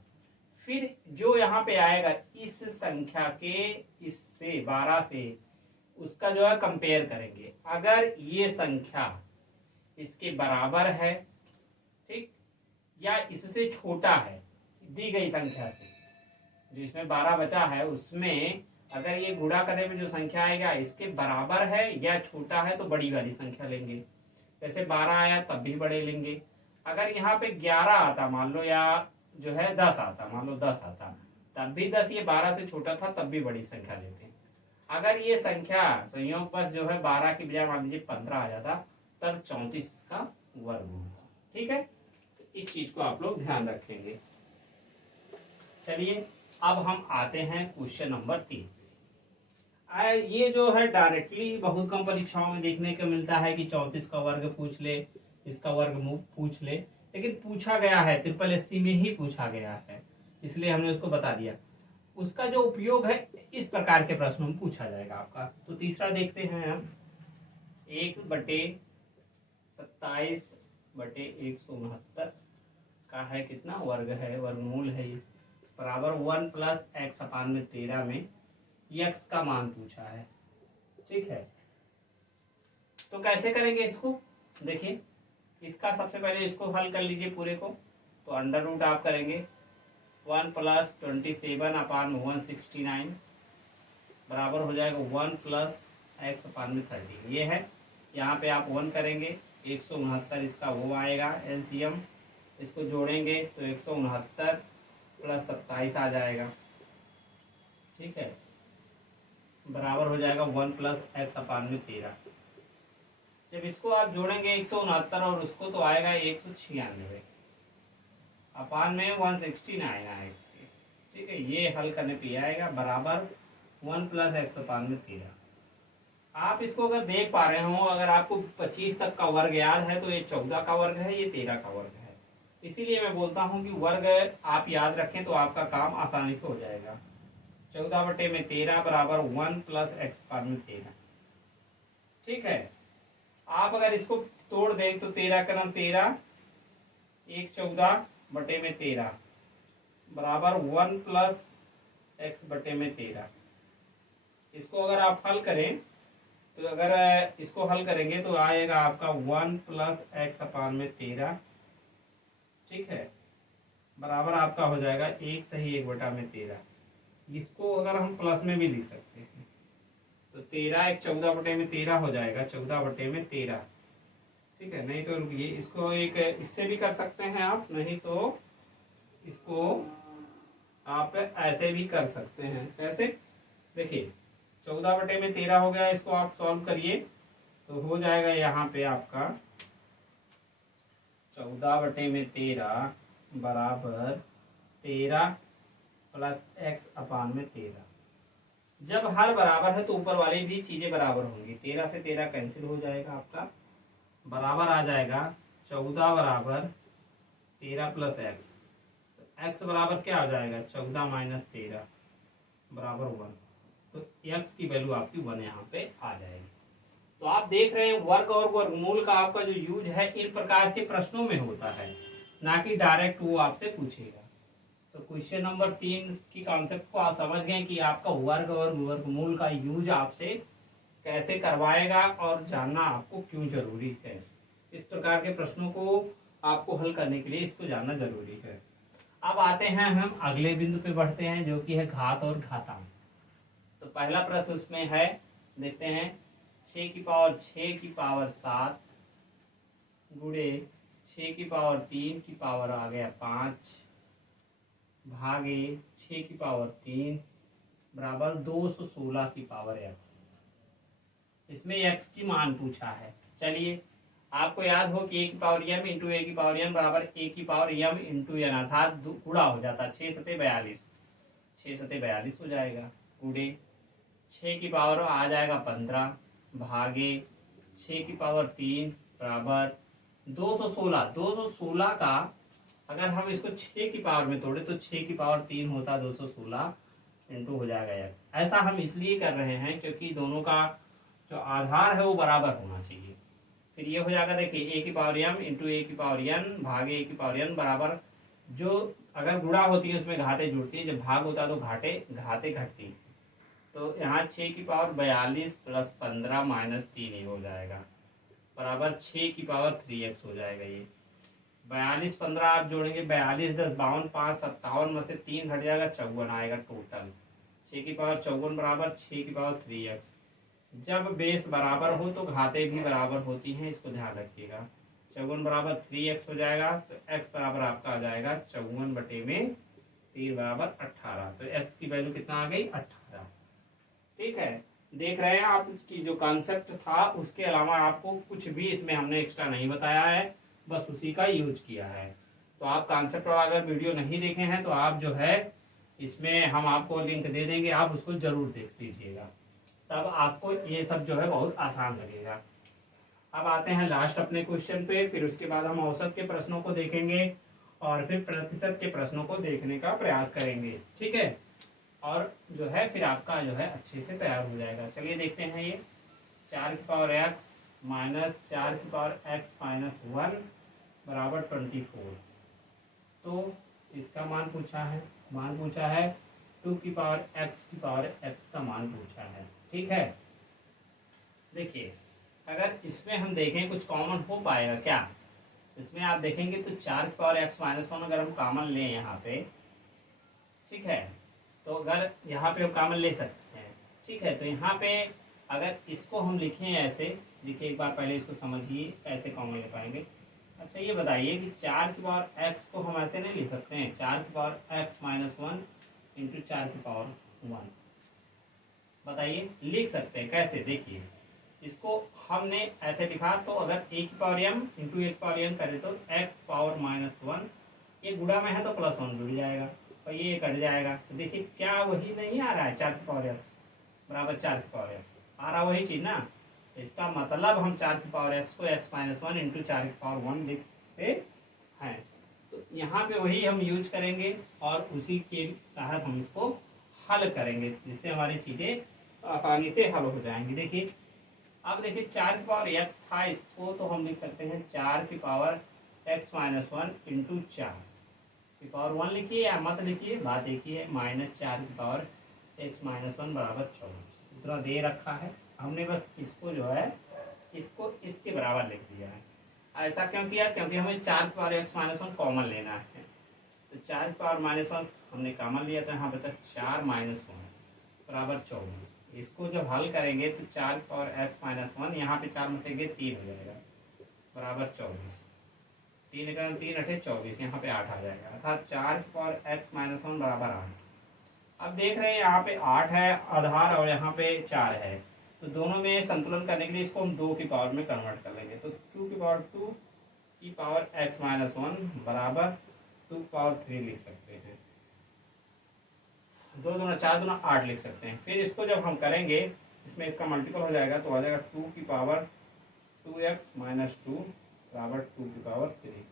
फिर जो यहाँ पे आएगा इस संख्या के, इससे 12 से उसका जो है कंपेयर करेंगे। अगर ये संख्या इसके बराबर है, ठीक, या इससे छोटा है दी गई संख्या से, जो इसमें 12 बचा है उसमें अगर ये गुणा करने में जो संख्या आएगा इसके बराबर है या छोटा है तो बड़ी वाली संख्या लेंगे। जैसे 12 आया तब भी बड़े लेंगे। अगर यहाँ पे 11 आता मान लो, या जो है 10 आता, मान लो 10 आता, तब भी 10 ये 12 से छोटा था तब भी बड़ी संख्या लेते हैं। अगर ये संख्या संयोग बस जो है 12 की बजाय मान लीजिए 15 आ जाता, तब 34 इसका वर्ग होगा। ठीक है, तो इस चीज को आप लोग ध्यान रखेंगे। चलिए, अब हम आते हैं क्वेश्चन नंबर 3। ये जो है डायरेक्टली बहुत कम परीक्षाओं में देखने को मिलता है कि 34 का वर्ग पूछ ले, इसका वर्गमूल पूछ ले, लेकिन पूछा गया है, SSSC में ही पूछा गया है, इसलिए हमने उसको बता दिया। उसका जो उपयोग है इस प्रकार के प्रश्नों में पूछा जाएगा आपका। तो तीसरा देखते हैं हम, 1/27/169 का है कितना? वर्ग है, वर्गमूल है ये, बराबर 1 + x/13 में x का मान पूछा है। ठीक है, तो कैसे करेंगे इसको? देखिए, इसका सबसे पहले इसको हल कर लीजिए पूरे को। तो अंडर रूट आप करेंगे 1 + 27/169 बराबर हो जाएगा 1 + x/13। ये है, यहाँ पे आप 1 करेंगे, 169 इसका वो आएगा एलसीएम। इसको जोड़ेंगे तो 169 + 27 आ जाएगा। ठीक है, बराबर हो जाएगा 1 + x/13। जब इसको आप जोड़ेंगे 169 और उसको, तो आएगा 196 अपान में 169 आएगा। ठीक है, ये हल करने पे आएगा बराबर 1 + x/13। आप इसको अगर देख पा रहे हो, अगर आपको 25 तक का वर्ग याद है तो ये 14 का वर्ग है, ये 13 का वर्ग है। इसीलिए मैं बोलता हूँ कि वर्ग आप याद रखें तो आपका काम आसानी से हो जाएगा। 14/13 बराबर 1 + x/13। ठीक है, आप अगर इसको तोड़ दें तो 13 का नाम 13, 1 14/13 बराबर 1 + x/13। इसको अगर आप हल करें तो अगर इसको हल करेंगे तो आएगा आपका 1 प्लस एक्स अपान में 13, ठीक है, बराबर आपका हो जाएगा 1 सही 1/13। इसको अगर हम प्लस में भी लिख सकते हैं तो 13 एक 14/13 हो जाएगा, 14/13, ठीक है। नहीं तो रुकिए, इसको एक इससे भी कर सकते हैं आप, नहीं तो इसको आप ऐसे भी कर सकते हैं। कैसे? देखिए 14/13 हो गया, इसको आप सॉल्व करिए तो हो जाएगा यहाँ पे आपका 14/13 बराबर 13 प्लस एक्स अपान में 13। जब हर बराबर है तो ऊपर वाली भी चीजें बराबर होंगी। 13 से 13 कैंसिल हो जाएगा, आपका बराबर आ जाएगा 14 बराबर 13 प्लस एक्स। तो एक्स बराबर क्या आ जाएगा? 14 माइनस 13 बराबर 1। तो एक्स की वैल्यू आपकी 1 यहाँ पे आ जाएगी। तो आप देख रहे हैं वर्ग और वर्गमूल का आपका जो यूज है इन प्रकार के प्रश्नों में होता है, ना कि डायरेक्ट वो आपसे पूछेगा। तो क्वेश्चन नंबर 3 की कॉन्सेप्ट को आप समझ गए कि आपका वर्ग और वर्गमूल का यूज आपसे कैसे करवाएगा और जानना आपको क्यों जरूरी है। इस प्रकार के प्रश्नों को आपको हल करने के लिए इसको जानना जरूरी है। अब आते हैं हम अगले बिंदु पे बढ़ते हैं, जो कि है घात और घातांक। तो पहला प्रश्न उसमें है, देखते हैं, 6 की पावर 6 की पावर 7 गुणे 6 की पावर 3 की पावर आ गया 5 भागे 6 की पावर 3 बराबर 216 की पावर एक्स। इसमें एक्स की मान पूछा है। चलिए, आपको याद हो कि ए की पावर एम इंटू ए की पावर एन बराबर ए की पावर एम इंटू एन, अर्थात गुणा हो जाता, 6 सते 42, 6 सते 42 हो जाएगा, गुणे 6 की पावर आ जाएगा 15 भागे 6 की पावर 3 बराबर 216। 216 का अगर हम इसको 6 की पावर में तोड़े तो 6 की पावर 3 होता, 216 इंटू हो जाएगा एक्स। ऐसा हम इसलिए कर रहे हैं क्योंकि दोनों का जो आधार है वो बराबर होना चाहिए। फिर ये हो जाएगा, देखिए, ए की पावर एम इंटू ए की पावर एन भागे ए की पावर एन बराबर, जो अगर गुणा होती है उसमें घाते जुड़ती है, जब भाग होता है तो घाते घटती। तो यहाँ 6 की पावर 42 प्लस 15 माइनस 3 ही हो जाएगा, बराबर 6 की पावर 3x हो जाएगा। ये 42 15 आप जोड़ेंगे, 42 10 52 5 57 में से 3 घट जाएगा, 54 आएगा टोटल। 6 की पावर 54 बराबर 6 की पावर 3x। जब बेस बराबर हो तो घाते भी बराबर होती हैं, इसको ध्यान रखिएगा। 54 बराबर 3x हो जाएगा, तो x बराबर आपका आ जाएगा 54/3 बराबर 18। तो x की वैल्यू कितना आ गई? 18। ठीक है, देख रहे हैं आप कि जो कॉन्सेप्ट था उसके अलावा आपको कुछ भी इसमें हमने एक्स्ट्रा नहीं बताया है, बस उसी का यूज किया है। तो आप कॉन्सेप्ट और अगर वीडियो नहीं देखे हैं तो आप जो है इसमें हम आपको लिंक दे देंगे, आप उसको जरूर देख लीजिएगा, तब आपको ये सब जो है बहुत आसान लगेगा। अब आते हैं लास्ट अपने क्वेश्चन पे, फिर उसके बाद हम औसत के प्रश्नों को देखेंगे और फिर प्रतिशत के प्रश्नों को देखने का प्रयास करेंगे, ठीक है। और जो है फिर आपका जो है अच्छे से तैयार हो जाएगा। चलिए देखते हैं, ये 4 की पावर एक्स माइनस 4 की पावर एक्स माइनस 1 बराबर 24। तो इसका मान पूछा है 2 की पावर एक्स का मान पूछा है, ठीक है। देखिए, अगर इसमें हम देखें कुछ कॉमन हो पाएगा क्या? इसमें आप देखेंगे तो 4 की पावर एक्स माइनस 1 अगर हम कॉमन लें यहाँ पे, ठीक है, तो अगर यहाँ पे हम कॉमन ले सकते हैं, ठीक है। तो यहाँ पे अगर इसको हम लिखें ऐसे, देखिए एक बार पहले इसको समझिए कैसे कॉमन ले पाएंगे। अच्छा ये बताइए कि 4 की पावर एक्स को हम ऐसे नहीं लिख सकते हैं, 4 की पावर एक्स माइनस 1 इंटू 4 की पावर 1, बताइए लिख सकते हैं कैसे? देखिए, इसको हमने ऐसे लिखा, तो अगर ए की पावर एम इंटू ए की पावर एन करें तो एक्स पावर माइनस 1, ये गुणा में है तो प्लस 1 जुड़ जाएगा और ये कट जाएगा। तो देखिए क्या वही नहीं आ रहा है, 4 की पावर एक्स बराबर 4 की पावर एक्स आ रहा, वही चीज ना। इसका मतलब हम 4 की पावर एक्स को एक्स माइनस 1 इंटू 4 की पावर 1 लिख सकते हैं। तो यहाँ पे वही हम यूज करेंगे और उसी के तहत हम इसको हल करेंगे, जिससे हमारी चीजें आसानी से हल हो जाएंगी। देखिए, अब देखिए 4 की पावर एक्स था, इसको तो हम लिख सकते हैं 4 की पावर एक्स माइनस 1 इंटू 4 की पावर 1 लिखिए या मत लिखिए, बात एक ही है, माइनस 4 की पावर एक्स माइनस 1 बराबर 24। सूत्र दे रखा है, हमने बस इसको जो है इसको इसके बराबर लिख दिया है। ऐसा क्यों किया? क्योंकि हमें 4 की पावर एक्स माइनस 1 कॉमन लेना है। तो 4 की पावर माइनस 1 हमने कॉमन लिया, तो यहाँ बचा 4 माइनस 1 बराबर 24। इसको जब हल करेंगे तो 4 की पावर एक्स माइनस 1, यहाँ पे 4 में से 3 हो जाएगा बराबर 24। 3 का 3 अठे 24, यहाँ पे 8 आ जाएगा, अर्थात 4 की पावर एक्स माइनस 1 बराबर 8। अब देख रहे हैं यहाँ पे 8 है आधार और यहाँ पे 4 है, तो दोनों में संतुलन करने के लिए इसको हम 2 की पावर में कन्वर्ट कर लेंगे। तो 2 की पावर 2 की पावर एक्स माइनस 1 बराबर 2 पावर 3 लिख सकते हैं। 2 दूना 4 दूना 8 लिख सकते हैं। फिर इसको जब हम करेंगे इसमें इसका मल्टीपल हो जाएगा, तो आ जाएगा 2 की पावर 2x माइनस 2 बराबर 2 की पावर 3।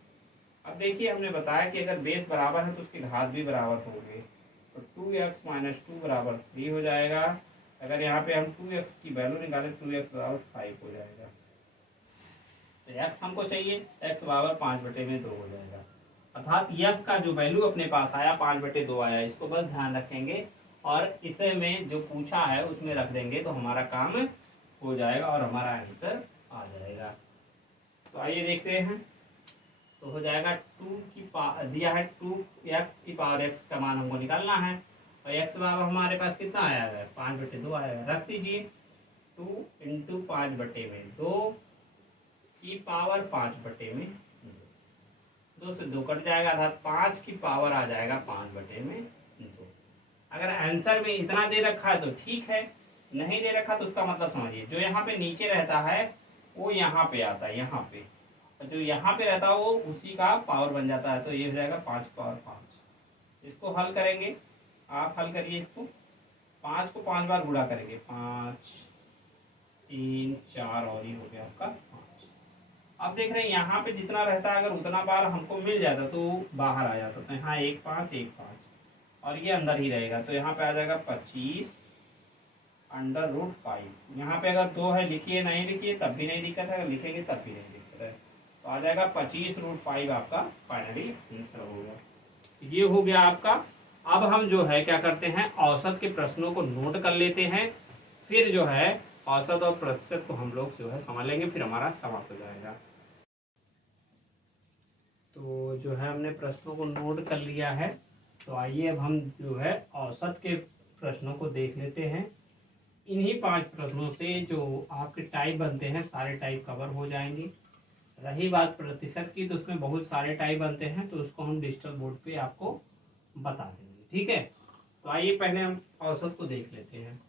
अब देखिए हमने बताया कि अगर बेस बराबर है तो उसकी घात भी बराबर होगी, तो 2x माइनस 2 बराबर 3 हो जाएगा। अगर यहाँ पे हम 2x की वैल्यू निकालें 2x बराबर 5 हो जाएगा। तो x हमको चाहिए, x बराबर 5/2 हो जाएगा, अर्थात यश का जो वैल्यू अपने पास आया 5/2 आया। इसको बस ध्यान रखेंगे और इसे में जो पूछा है उसमें रख देंगे तो हमारा काम हो जाएगा और हमारा आंसर आ जाएगा। तो आइए देखते हैं। तो हो जाएगा 2 की पावर दिया है 2x की पावर x का मान हमको निकालना है, और x बराबर हमारे पास कितना आया है 5/2 आया है। रख दीजिए 2 इंटू 5/2 की पावर 5/2, 2 से 2 कट जाएगा, अर्थात 5 की पावर आ जाएगा 5/2। अगर आंसर में इतना दे रखा है तो ठीक है, नहीं दे रखा तो उसका मतलब समझिए जो यहाँ पे नीचे रहता है वो यहाँ पे आता है, यहाँ पे, और जो यहाँ पे रहता है वो उसी का पावर बन जाता है। तो ये हो जाएगा 5 पावर 5। इसको हल करेंगे, आप हल करिए इसको। 5 को 5 बार गुणा करेंगे, 5 3 4 और ये हो गया आपका 5। अब देख रहे हैं यहाँ पे जितना रहता है अगर उतना बार हमको मिल जाता तो बाहर आ जाता। तो यहाँ 1 5 1 5 और ये अंदर ही रहेगा, तो यहाँ पे आ जाएगा 25/√5। यहाँ पे अगर 2 है लिखिए, नहीं लिखिए तब भी नहीं दिक्कत है, अगर लिखेंगे तब भी नहीं दिक्कत है। तो आ जाएगा 25/5 आपका फाइनली आंसर होगा। ये हो गया आपका। अब हम जो है क्या करते हैं, औसत के प्रश्नों को नोट कर लेते हैं, फिर जो है औसत और प्रतिशत को हम लोग जो है समझ लेंगे, फिर हमारा समाप्त हो जाएगा। तो जो है हमने प्रश्नों को नोट कर लिया है, तो आइए अब हम जो है औसत के प्रश्नों को देख लेते हैं। इन्हीं 5 प्रश्नों से जो आपके टाइप बनते हैं सारे टाइप कवर हो जाएंगे। रही बात प्रतिशत की, तो उसमें बहुत सारे टाइप बनते हैं, तो उसको हम डिजिटल बोर्ड पे आपको बता देंगे, ठीक है। तो आइए पहले हम औसत को देख लेते हैं।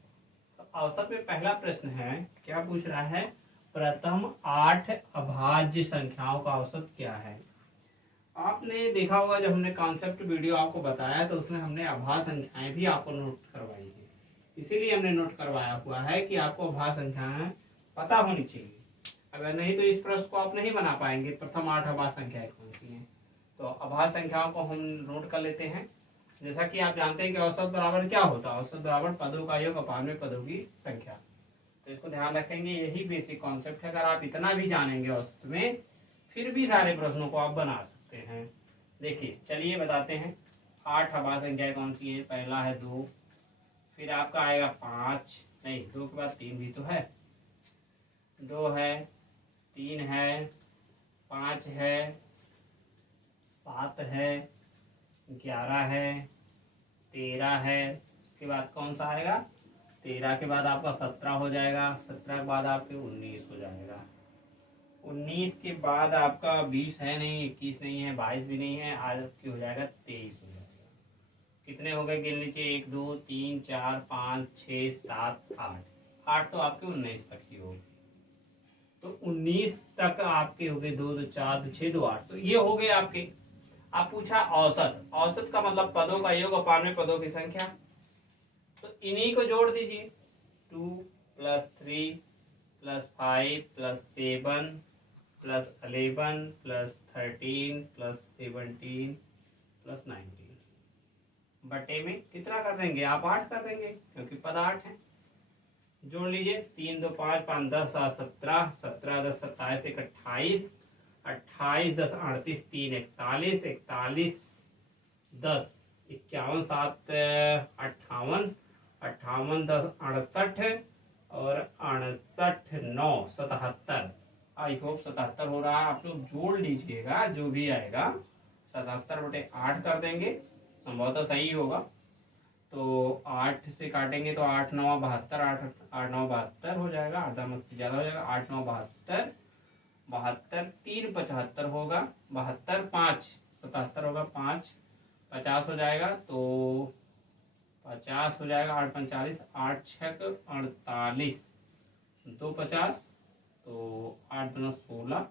तो औसत में पहला प्रश्न है, क्या पूछ रहा है, प्रथम 8 अभाज्य संख्याओं का औसत क्या है। आपने देखा होगा जब हमने कॉन्सेप्ट वीडियो आपको बताया तो उसमें हमने अभाज्य संख्याएं भी आपको नोट करवाई थी, इसीलिए हमने नोट करवाया हुआ है कि आपको अभाज्य संख्याएं पता होनी चाहिए। अगर नहीं तो इस प्रश्न को आप नहीं बना पाएंगे, प्रथम 8 अभाज्य संख्याएं कौन सी हैं। तो अभाज्य संख्याओं को हम नोट कर लेते हैं। जैसा कि आप जानते हैं कि औसत बराबर क्या होता है, औसत बराबर पदों का योग अपान में पदों की संख्या। तो इसको ध्यान रखेंगे, यही बेसिक कॉन्सेप्ट है। अगर आप इतना भी जानेंगे औसत में, फिर भी सारे प्रश्नों को आप बना सकते हैं। देखिए चलिए बताते हैं। 8 अभाज्य संख्याएं कौन सी है, पहला है 2, फिर आपका आएगा 5, नहीं 2 के बाद 3 भी तो है, 2 है, 3 है, 5 है, 7 है, 11 है, 13 है। उसके बाद कौन सा आएगा, 13 के बाद आपका 17 हो जाएगा, 17 के बाद आपके 19 हो जाएगा, 19 के बाद आपका 20 है नहीं, 21 नहीं है, 22 भी नहीं है, आज आपकी हो जाएगा 23 हो जाएगा। कितने हो गए गिन लीजिए, 1 2 3 4 5 6 7 8, 8 तो आपके 19 तक ही होगी। तो 19 तक आपके हो गए, 2 2 4 2 6 2 8, तो ये हो गए आपके। आप पूछा औसत, औसत का मतलब पदों का योग अपान में पदों की संख्या, तो इन्हीं को जोड़ दीजिए, 2 + 3 + 5 + 7 + 11 + 13 + 17 + 19 बटे में कितना कर देंगे आप, 8 कर देंगे क्योंकि पद 8 है। जोड़ लीजिए, 3 2 5 5 10 7 17, 17 10 27 1 28, 28 10 38 3 41, 41 10 51 7 58, 58 10 68, और 68 9 77। आई होप 77 हो रहा है। आप लोग जोड़ लीजिएगा जो भी आएगा, 77/8 कर देंगे, संभवतः सही होगा। तो 8 से काटेंगे तो 8 9 72, 8 8 9 72 हो जाएगा, आधा मत से ज़्यादा हो जाएगा। 8 9 72, 72 3 75 होगा, 72 5 77 होगा, 5 50 हो जाएगा। तो 50 हो जाएगा, 8 45, 8 6 48, 2 50, तो 8 2 16,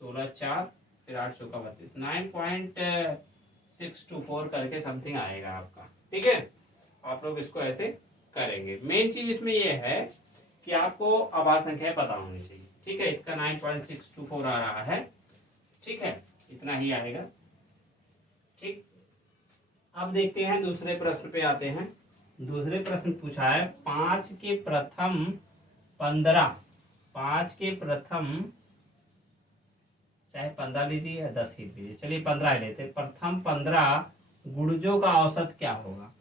16 4, फिर 8 चौका 32, 9.624 करके समथिंग आएगा आपका। ठीक है, आप लोग इसको ऐसे करेंगे। मेन चीज इसमें ये है कि आपको आभार संख्या पता होनी चाहिए। ठीक है, इसका 9.624 आ रहा है। ठीक है, इतना ही आएगा। ठीक, अब देखते हैं दूसरे प्रश्न पे आते हैं। दूसरे प्रश्न पूछा है 5 के प्रथम 15, 5 के प्रथम, चाहे 15 लीजिए या 10 ही लीजिए, चलिए 15 लेते हैं। प्रथम 15 गुणजों का औसत क्या होगा?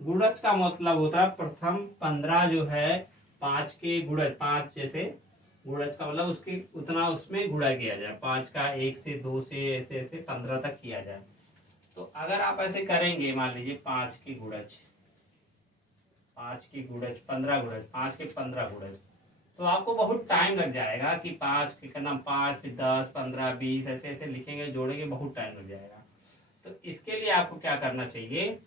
गुणज का मतलब होता है प्रथम 15 जो है 5 के गुणज, 5 जैसे गुणज का मतलब उसके उतना उसमें गुणा किया जाए, 5 का 1 से 2 से ऐसे ऐसे 15 तक किया जाए। तो अगर आप ऐसे करेंगे, मान लीजिए 5 की गुणज, 5 की गुणज 15 गुणज, 5 के 15 गुणज, तो आपको बहुत टाइम लग जाएगा कि 5 के करना, 5 फिर 10 15 20 ऐसे ऐसे लिखेंगे, जोड़ेंगे, बहुत टाइम लग जाएगा। तो इसके लिए आपको क्या करना चाहिए?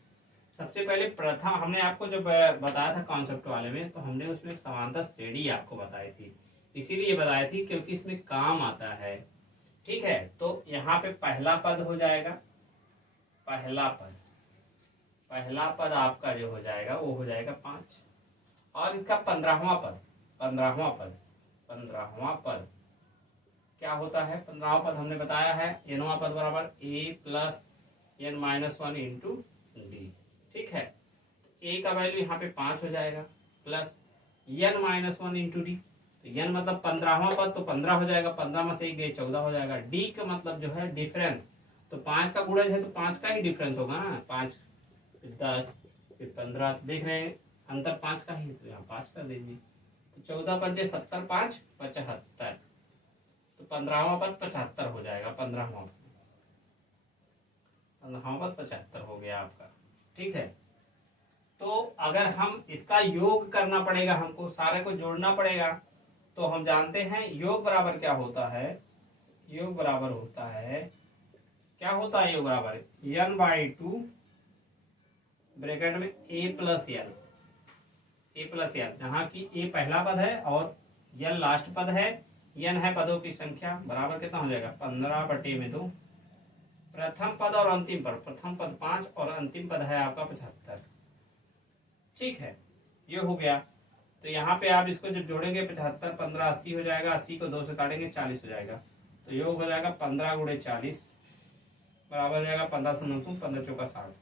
सबसे पहले प्रथम हमने आपको जब बताया था कॉन्सेप्ट वाले में, तो हमने उसमें समांतर श्रेणी आपको बताई थी, इसीलिए बताई थी क्योंकि इसमें काम आता है। ठीक है, तो यहाँ पे पहला पद हो जाएगा, पहला पद आपका जो हो जाएगा वो हो जाएगा 5, और इसका 15वां पद, 15वां पद क्या होता है? 15वां पद हमने बताया है nवां पद बराबर a plus n-1 into D. ठीक है, a का वैल्यू यहाँ पे 5 हो जाएगा, प्लस n-1 इंटू डी। तो n मतलब 15वां पद, तो 15 हो जाएगा, 15 में से 1 गए 14 हो जाएगा। d का मतलब जो है डिफरेंस, तो 5 का गुणज है तो 5 का ही डिफरेंस होगा ना, 5 फिर 10 फिर 15, देख रहे हैं अंतर 5 का ही, तो यहाँ 5 कर दीजिए। तो 14 पंचे 70, 5 75, तो 15वां पद 75 हो जाएगा। 15वां पद 75 हो गया आपका। ठीक है, तो अगर हम इसका योग करना पड़ेगा, हमको सारे को जोड़ना पड़ेगा, तो हम जानते हैं योग बराबर क्या होता है? योग बराबर होता है, क्या होता है योग बराबर? n/2 ब्रैकेट में a प्लस n, जहाँ की a पहला पद है और n लास्ट पद है, n है पदों की संख्या, बराबर कितना हो जाएगा? 15/2। प्रथम पद और अंतिम पद, प्रथम पद 5 और अंतिम पद है आपका 75। ठीक है, ये हो गया। तो यहाँ पे आप इसको जब जोड़ेंगे 75 15 80 हो जाएगा, 80 को 2 से काटेंगे 40 हो जाएगा। तो योग हो जाएगा 15 गुणे 40 बराबर हो जाएगा 15 से 9 15 चौका 60।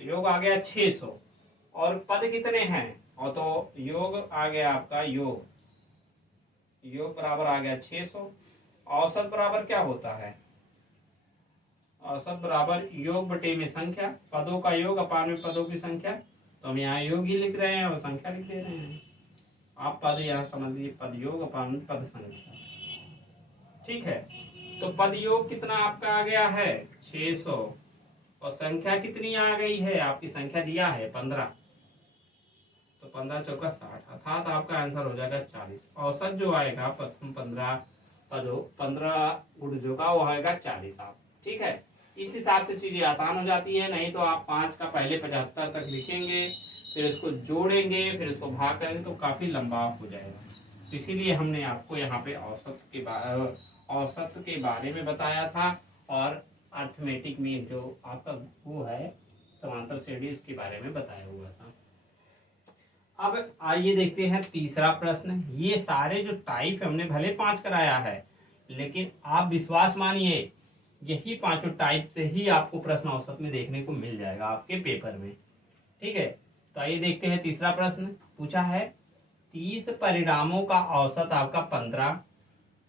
तो योग आ गया 600। और पद कितने हैं? और तो योग आ गया आपका, योग बराबर आ गया 600। औसत बराबर क्या होता है? औसत बराबर योग बटे में संख्या, पदों का योग अपान में पदों की संख्या। तो हम यहाँ योग ही लिख रहे हैं और संख्या लिख दे रहे हैं। आप पद यहाँ समझ लीजिए, पद योग अपान में पद संख्या। ठीक है, तो पद योग कितना आपका आ गया है? 600, और संख्या कितनी आ गई है? आपकी संख्या दिया है 15, तो 15 चौका 60, अर्थात आपका आंसर हो जाएगा 40। औसत जो आएगा प्रथम 15 गुणजों का वो आएगा 40 आप। ठीक है, इस हिसाब से चीजें आसान हो जाती है। नहीं तो आप 5 का पहले 75 तक लिखेंगे, फिर इसको जोड़ेंगे, फिर इसको भाग करेंगे, तो काफी लंबा हो जाएगा। तो इसीलिए हमने आपको यहाँ पे औसत के बारे में बताया था, और अर्थमेटिक में जो आपका वो है समांतर श्रेणी, इसके बारे में बताया हुआ था। अब आइए देखते हैं तीसरा प्रश्न। ये सारे जो टाइप हमने भले 5 कराया है, लेकिन आप विश्वास मानिए यही 5 टाइप से ही आपको प्रश्न औसत में देखने को मिल जाएगा आपके पेपर में। ठीक है, तो आइए देखते हैं तीसरा प्रश्न। पूछा है 30 परिणामों का औसत आपका 15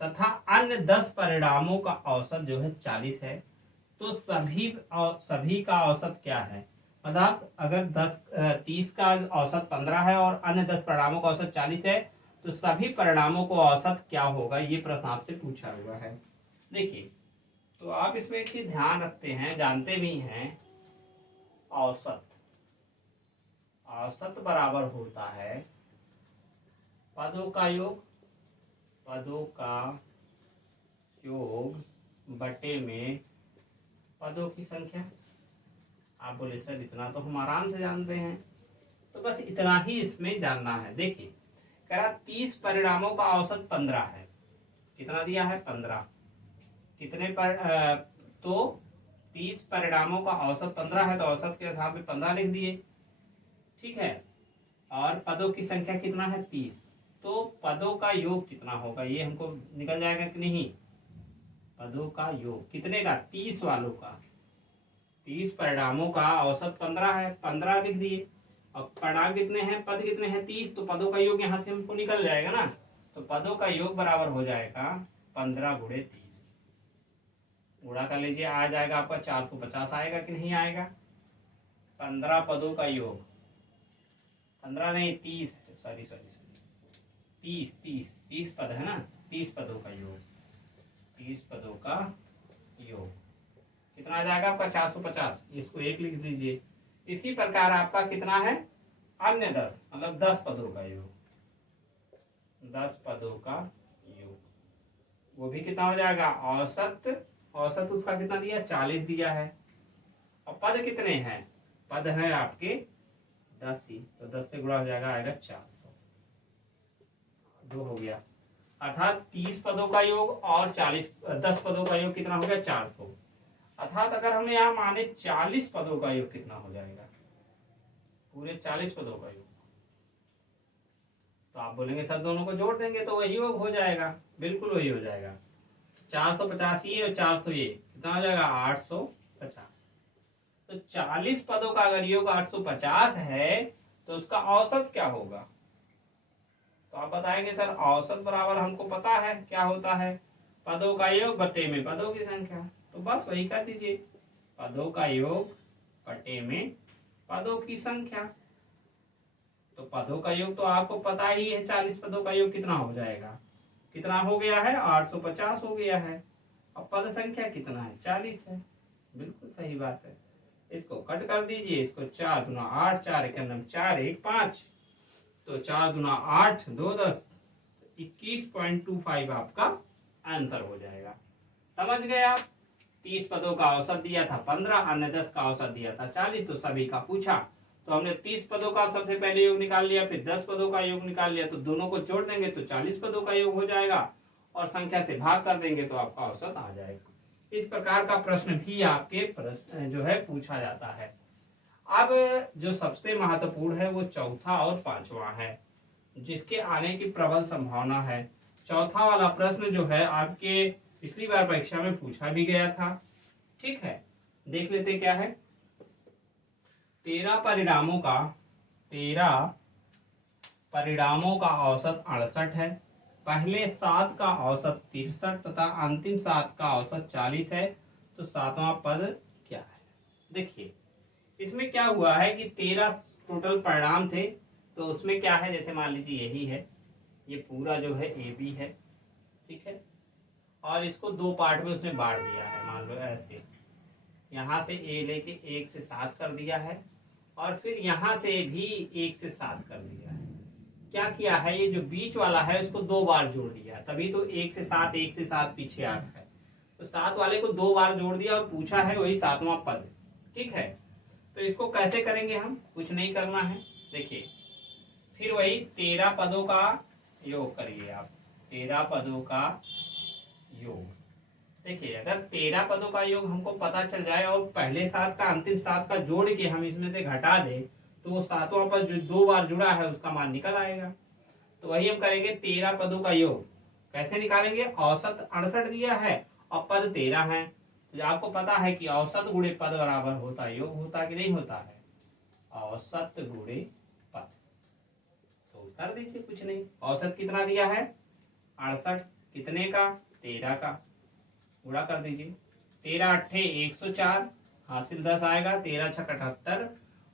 तथा अन्य 10 परिणामों का औसत जो है 40 है, तो सभी का औसत क्या है? मतलब अगर 30 का औसत 15 है और अन्य 10 परिणामों का औसत 40 है, तो सभी परिणामों को औसत क्या होगा, ये प्रश्न आपसे पूछा हुआ है। देखिए, तो आप इसमें एक चीज ध्यान रखते हैं, जानते भी हैं, औसत औसत बराबर होता है पदों का योग, पदों का योग बटे में पदों की संख्या। आप बोले सर इतना तो हम आराम से जानते हैं, तो बस इतना ही इसमें जानना है। देखिए, कह रहा 30 परिणामों का औसत 15 है। कितना दिया है? 15। कितने पर तो 30 परिणामों का औसत 15 है, तो औसत के हिसाब में 15 लिख दिए, ठीक है। और पदों की संख्या कितना है? 30। तो पदों का योग कितना होगा, ये हमको निकल जाएगा कि नहीं? पदों का योग कितने का? 30 वालों का। 30 परिणामों का औसत 15 है, 15 लिख दिए। अब परिणाम कितने हैं? पद कितने हैं? 30। तो पदों का योग यहाँ से हमको निकल जाएगा ना। तो पदों का योग बराबर हो जाएगा 15 गुणे 30। गुणा कर लीजिए, आ जाएगा आपका 450 आएगा कि नहीं आएगा? 15 पदों का योग, 15 नहीं 30 है, सॉरी 30 पद है ना, 30 पदों का योग, 30 पदों का योग कितना आ जाएगा आपका? 450। इसको 1 लिख दीजिए। इसी प्रकार आपका कितना है? अन्य 10, मतलब 10 पदों का योग, 10 पदों का योग, वो भी कितना हो जाएगा? औसत उसका कितना दिया? 40 दिया है। और पद कितने हैं? पद हैं आपके 10 ही, तो 10 से गुणा हो जाएगा, आएगा 400। 2 हो गया, अर्थात 30 पदों का योग और 10 पदों का योग कितना हो गया? 400। अर्थात अगर हमें यहाँ माने 40 पदों का योग कितना हो जाएगा? पूरे 40 पदों का योग। तो आप बोलेंगे सर दोनों को जोड़ देंगे तो वही योग हो जाएगा। बिल्कुल वही हो जाएगा। 450 ये और 400 ये, कितना हो जाएगा? 850। तो 40 पदों का अगर योग 850 है, तो उसका औसत क्या होगा? तो आप बताएंगे सर औसत बराबर हमको पता है क्या होता है, पदों का योग बटे में पदों की संख्या। तो बस वही कर दीजिए, पदों का योग बटे में पदों की संख्या। तो पदों का योग तो आपको पता ही है, 40 पदों का योग कितना हो जाएगा? कितना हो गया है? 850 हो गया है। अब पद संख्या कितना है? 40 है। बिल्कुल सही बात है। इसको कट कर दीजिए, इसको 4 दूना 8, 4 एक 4 1 5, तो 4 दूना 8 2 10, 21.25 आपका आंसर हो जाएगा। समझ गए आप? 30 पदों का औसत दिया था 15, अन्य 10 का औसत दिया था 40, तो सभी का पूछा। तो हमने 30 पदों का सबसे पहले योग निकाल लिया, फिर 10 पदों का योग निकाल लिया, तो दोनों को जोड़ देंगे तो 40 पदों का योग हो जाएगा, और संख्या से भाग कर देंगे तो आपका औसत आ जाएगा। इस प्रकार का प्रश्न भी आपके प्रश्न जो है पूछा जाता है। अब जो सबसे महत्वपूर्ण है वो चौथा और पांचवा है, जिसके आने की प्रबल संभावना है। चौथा वाला प्रश्न जो है आपके पिछली बार परीक्षा में पूछा भी गया था, ठीक है। देख लेते क्या है। 13 परिणामों का औसत 68 है, पहले 7 का औसत 63 तथा अंतिम 7 का औसत 40 है, तो 7वां पद क्या है? देखिए, इसमें क्या हुआ है कि 13 टोटल परिणाम थे, तो उसमें क्या है, जैसे मान लीजिए यही है, ये पूरा जो है ए बी है, ठीक है, और इसको 2 पार्ट में उसने बांट दिया है। मान लो ऐसे, यहाँ से ए लेके 1 से 7 कर दिया है, और फिर यहाँ से भी 1 से 7 कर दिया है। क्या किया है, ये जो बीच वाला है उसको 2 बार जोड़ दिया, तभी तो 1 से 7 पीछे आ रहा है। तो 7 वाले को 2 बार जोड़ दिया और पूछा है वही 7वां पद, ठीक है। तो इसको कैसे करेंगे हम? कुछ नहीं करना है। देखिए, फिर वही 13 पदों का योग करिए आप, 13 पदों का योग। देखिए, अगर 13 पदों का योग हमको पता चल जाए और पहले 7 का अंतिम 7 का जोड़ के हम इसमें से घटा दे, तो वो 7वां पद जो 2 बार जुड़ा है उसका मान निकल आएगा। तो वही हम करेंगे, 13 पदों का योग कैसे निकालेंगे? औसत 68 दिया है और पद 13 है, तो आपको पता है कि औसत गुणे पद बराबर होता है योग, होता कि नहीं होता है? औसत गुणे पद, तो कर दीजिए, कुछ नहीं। औसत कितना दिया है? 68, कितने का? 13 का, गुणा कर दीजिए। 13 अट्ठे 104, हासिल 10 आएगा, 13 छक 78,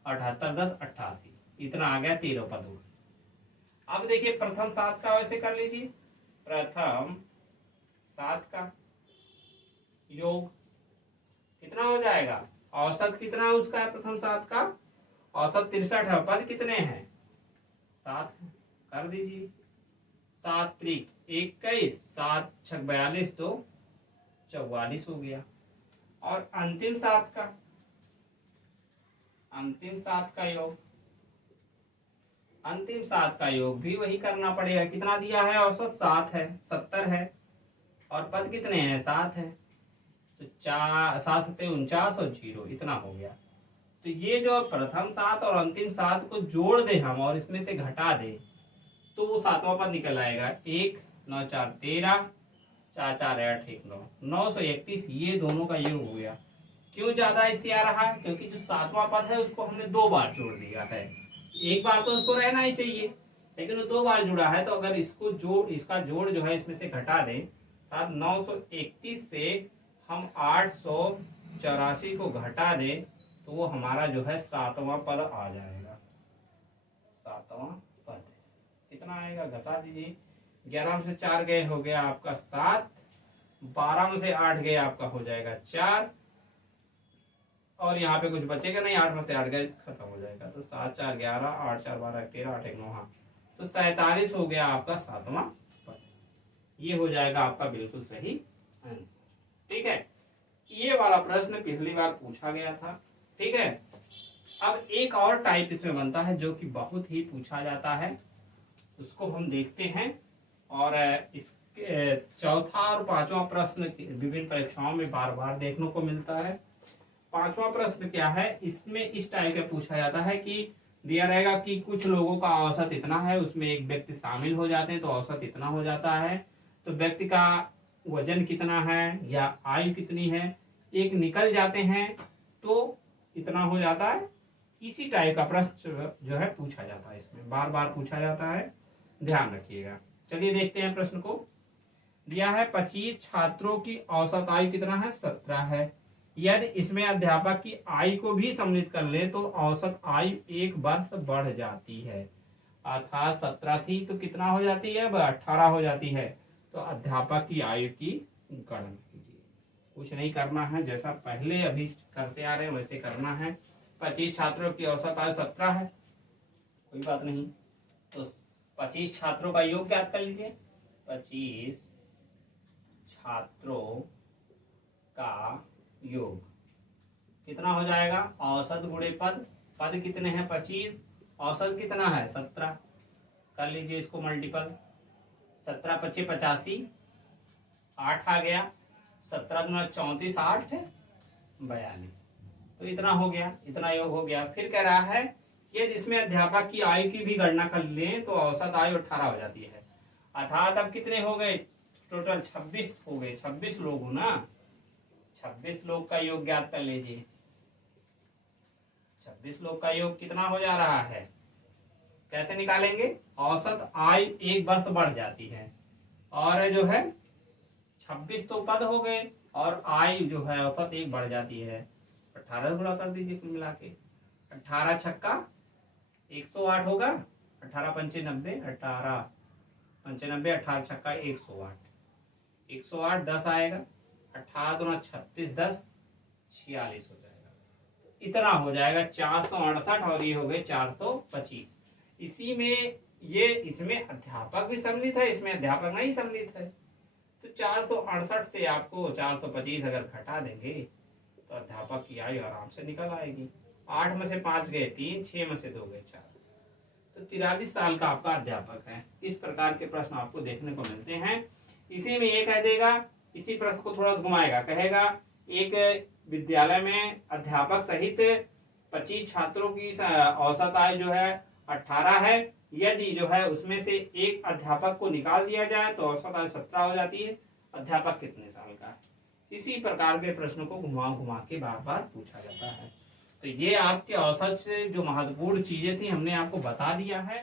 78 10 88, इतना आ गया 13 पद हो गए। अब देखिए प्रथम 7 का वैसे कर लीजिए, प्रथम 7 का योग कितना हो जाएगा, औसत कितना है उसका है प्रथम 7 का, औसत 63 है, पद कितने हैं 7 है, कर दीजिए 7 त्रिक 21, 7 छक 42, तो 44 हो गया। और अंतिम 7 का, अंतिम 7 का योग, अंतिम 7 का योग भी वही करना पड़ेगा, कितना दिया है औसत 7 है, 70 है, और पद कितने हैं 7 है, तो 4 7 7 49 और 0, इतना हो गया। तो ये जो प्रथम 7 और अंतिम 7 को जोड़ दे हम और इसमें से घटा दे, तो वो 7वां पद निकल आएगा 1 9 4 13, 4 4 8 1 9, 931, ये दोनों का योग हो गया। क्यों ज्यादा इससे आ रहा है, क्योंकि जो 7वां पद है उसको हमने 2 बार जोड़ दिया है, एक बार तो उसको रहना ही चाहिए, लेकिन वो 2 बार जुड़ा है, तो अगर इसको जोड़, इसका जोड़ जो है इसमें से घटा दें, 931 से हम 884 को घटा दें, तो वो हमारा जो है 7वां पद आ जाएगा, 7वां पद कितना आएगा, घटा दीजिए, 11 में से 4 गए हो गया आपका 7, 12 में से 8 गए आपका हो जाएगा 4, और यहाँ पे कुछ बचेगा नहीं, 8 में से 8 गए खत्म हो जाएगा, तो 7 4 11, 8 4 12 13, 8 1 9, हाँ, तो 47 हो गया आपका 7वां पद। ये हो जाएगा आपका बिल्कुल सही आंसर। ठीक है, ये वाला प्रश्न पिछली बार पूछा गया था। ठीक है, अब एक और टाइप इसमें बनता है जो कि बहुत ही पूछा जाता है, उसको हम देखते हैं। और इसके चौथा और पांचवा प्रश्न विभिन्न परीक्षाओं में बार बार देखने को मिलता है। पांचवा प्रश्न क्या है, इसमें इस टाइप का पूछा जाता है कि दिया रहेगा कि कुछ लोगों का औसत इतना है, उसमें एक व्यक्ति शामिल हो जाते हैं तो औसत इतना हो जाता है, तो व्यक्ति का वजन कितना है या आयु कितनी है, एक निकल जाते हैं तो इतना हो जाता है। इसी टाइप का प्रश्न जो है पूछा जाता है, इसमें बार बार पूछा जाता है, ध्यान रखिएगा। चलिए देखते हैं प्रश्न को। दिया है 25 छात्रों की औसत आयु कितना है, 17 है। यदि इसमें अध्यापक की आयु को भी सम्मिलित कर ले तो औसत आयु 1 वर्ष बढ़ जाती है, अर्थात 17 थी तो कितना हो जाती है, 18 हो जाती है। तो अध्यापक की आयु की गणना कीजिए, कुछ नहीं करना है, जैसा पहले अभी करते आ रहे हैं वैसे करना है। 25 छात्रों की औसत आयु 17 है, कोई बात नहीं, तो 25 छात्रों का योग ज्ञात कर लीजिए। 25 छात्रों का योग कितना हो जाएगा, औसत गुणे पद, पद कितने हैं 25, औसत कितना है 17, कर लीजिए इसको मल्टीपल, 17 25 85, 8 आ गया, 17 दूना 34, 8 42, तो इतना हो गया, इतना योग हो गया। फिर कह रहा है यदि इसमें अध्यापक की आयु की भी गणना कर लें तो औसत आयु 18 हो जाती है, अर्थात अब कितने हो गए टोटल, 26 हो गए, 26 लोग हो ना, 26 लोग का योग ज्ञात कर लीजिए। 26 लोग का योग कितना हो जा रहा है, कैसे निकालेंगे, औसत आयु 1 वर्ष बढ़ जाती है, और जो है 26 तो पद हो गए और आयु जो है औसत 1 बढ़ जाती है, 18 गुणा कर दीजिए कुल मिला के, 18 छक्का 108 होगा, 18 पंचे 90, 18 पंचे 90, 18 छक्का 108, 108 10 आएगा, 18 दूना 36, 10 46 हो जाएगा, इतना हो जाएगा 468, और ये हो गए 425। इसी में ये इसमें अध्यापक भी सम्मिलित है, इसमें अध्यापक नहीं सम्मिलित है, तो 468 से आपको 425 अगर घटा देंगे तो अध्यापक की आयु आराम से निकल आएगी। 8 में से 5 गए 3, 6 में से 2 गए 4, तो 43 साल का आपका अध्यापक है। इस प्रकार के प्रश्न आपको देखने को मिलते हैं। इसी में ये कह देगा, इसी प्रश्न को थोड़ा घुमाएगा, कहेगा एक विद्यालय में अध्यापक सहित 25 छात्रों की औसत आयु जो है 18 है, यदि जो है उसमें से एक अध्यापक को निकाल दिया जाए तो औसत आयु 17 हो जाती है, अध्यापक कितने साल का है। इसी प्रकार के प्रश्नों को घुमा घुमा के बार बार पूछा जाता है। तो ये आपके औसत से जो महत्वपूर्ण चीजें थी हमने आपको बता दिया है।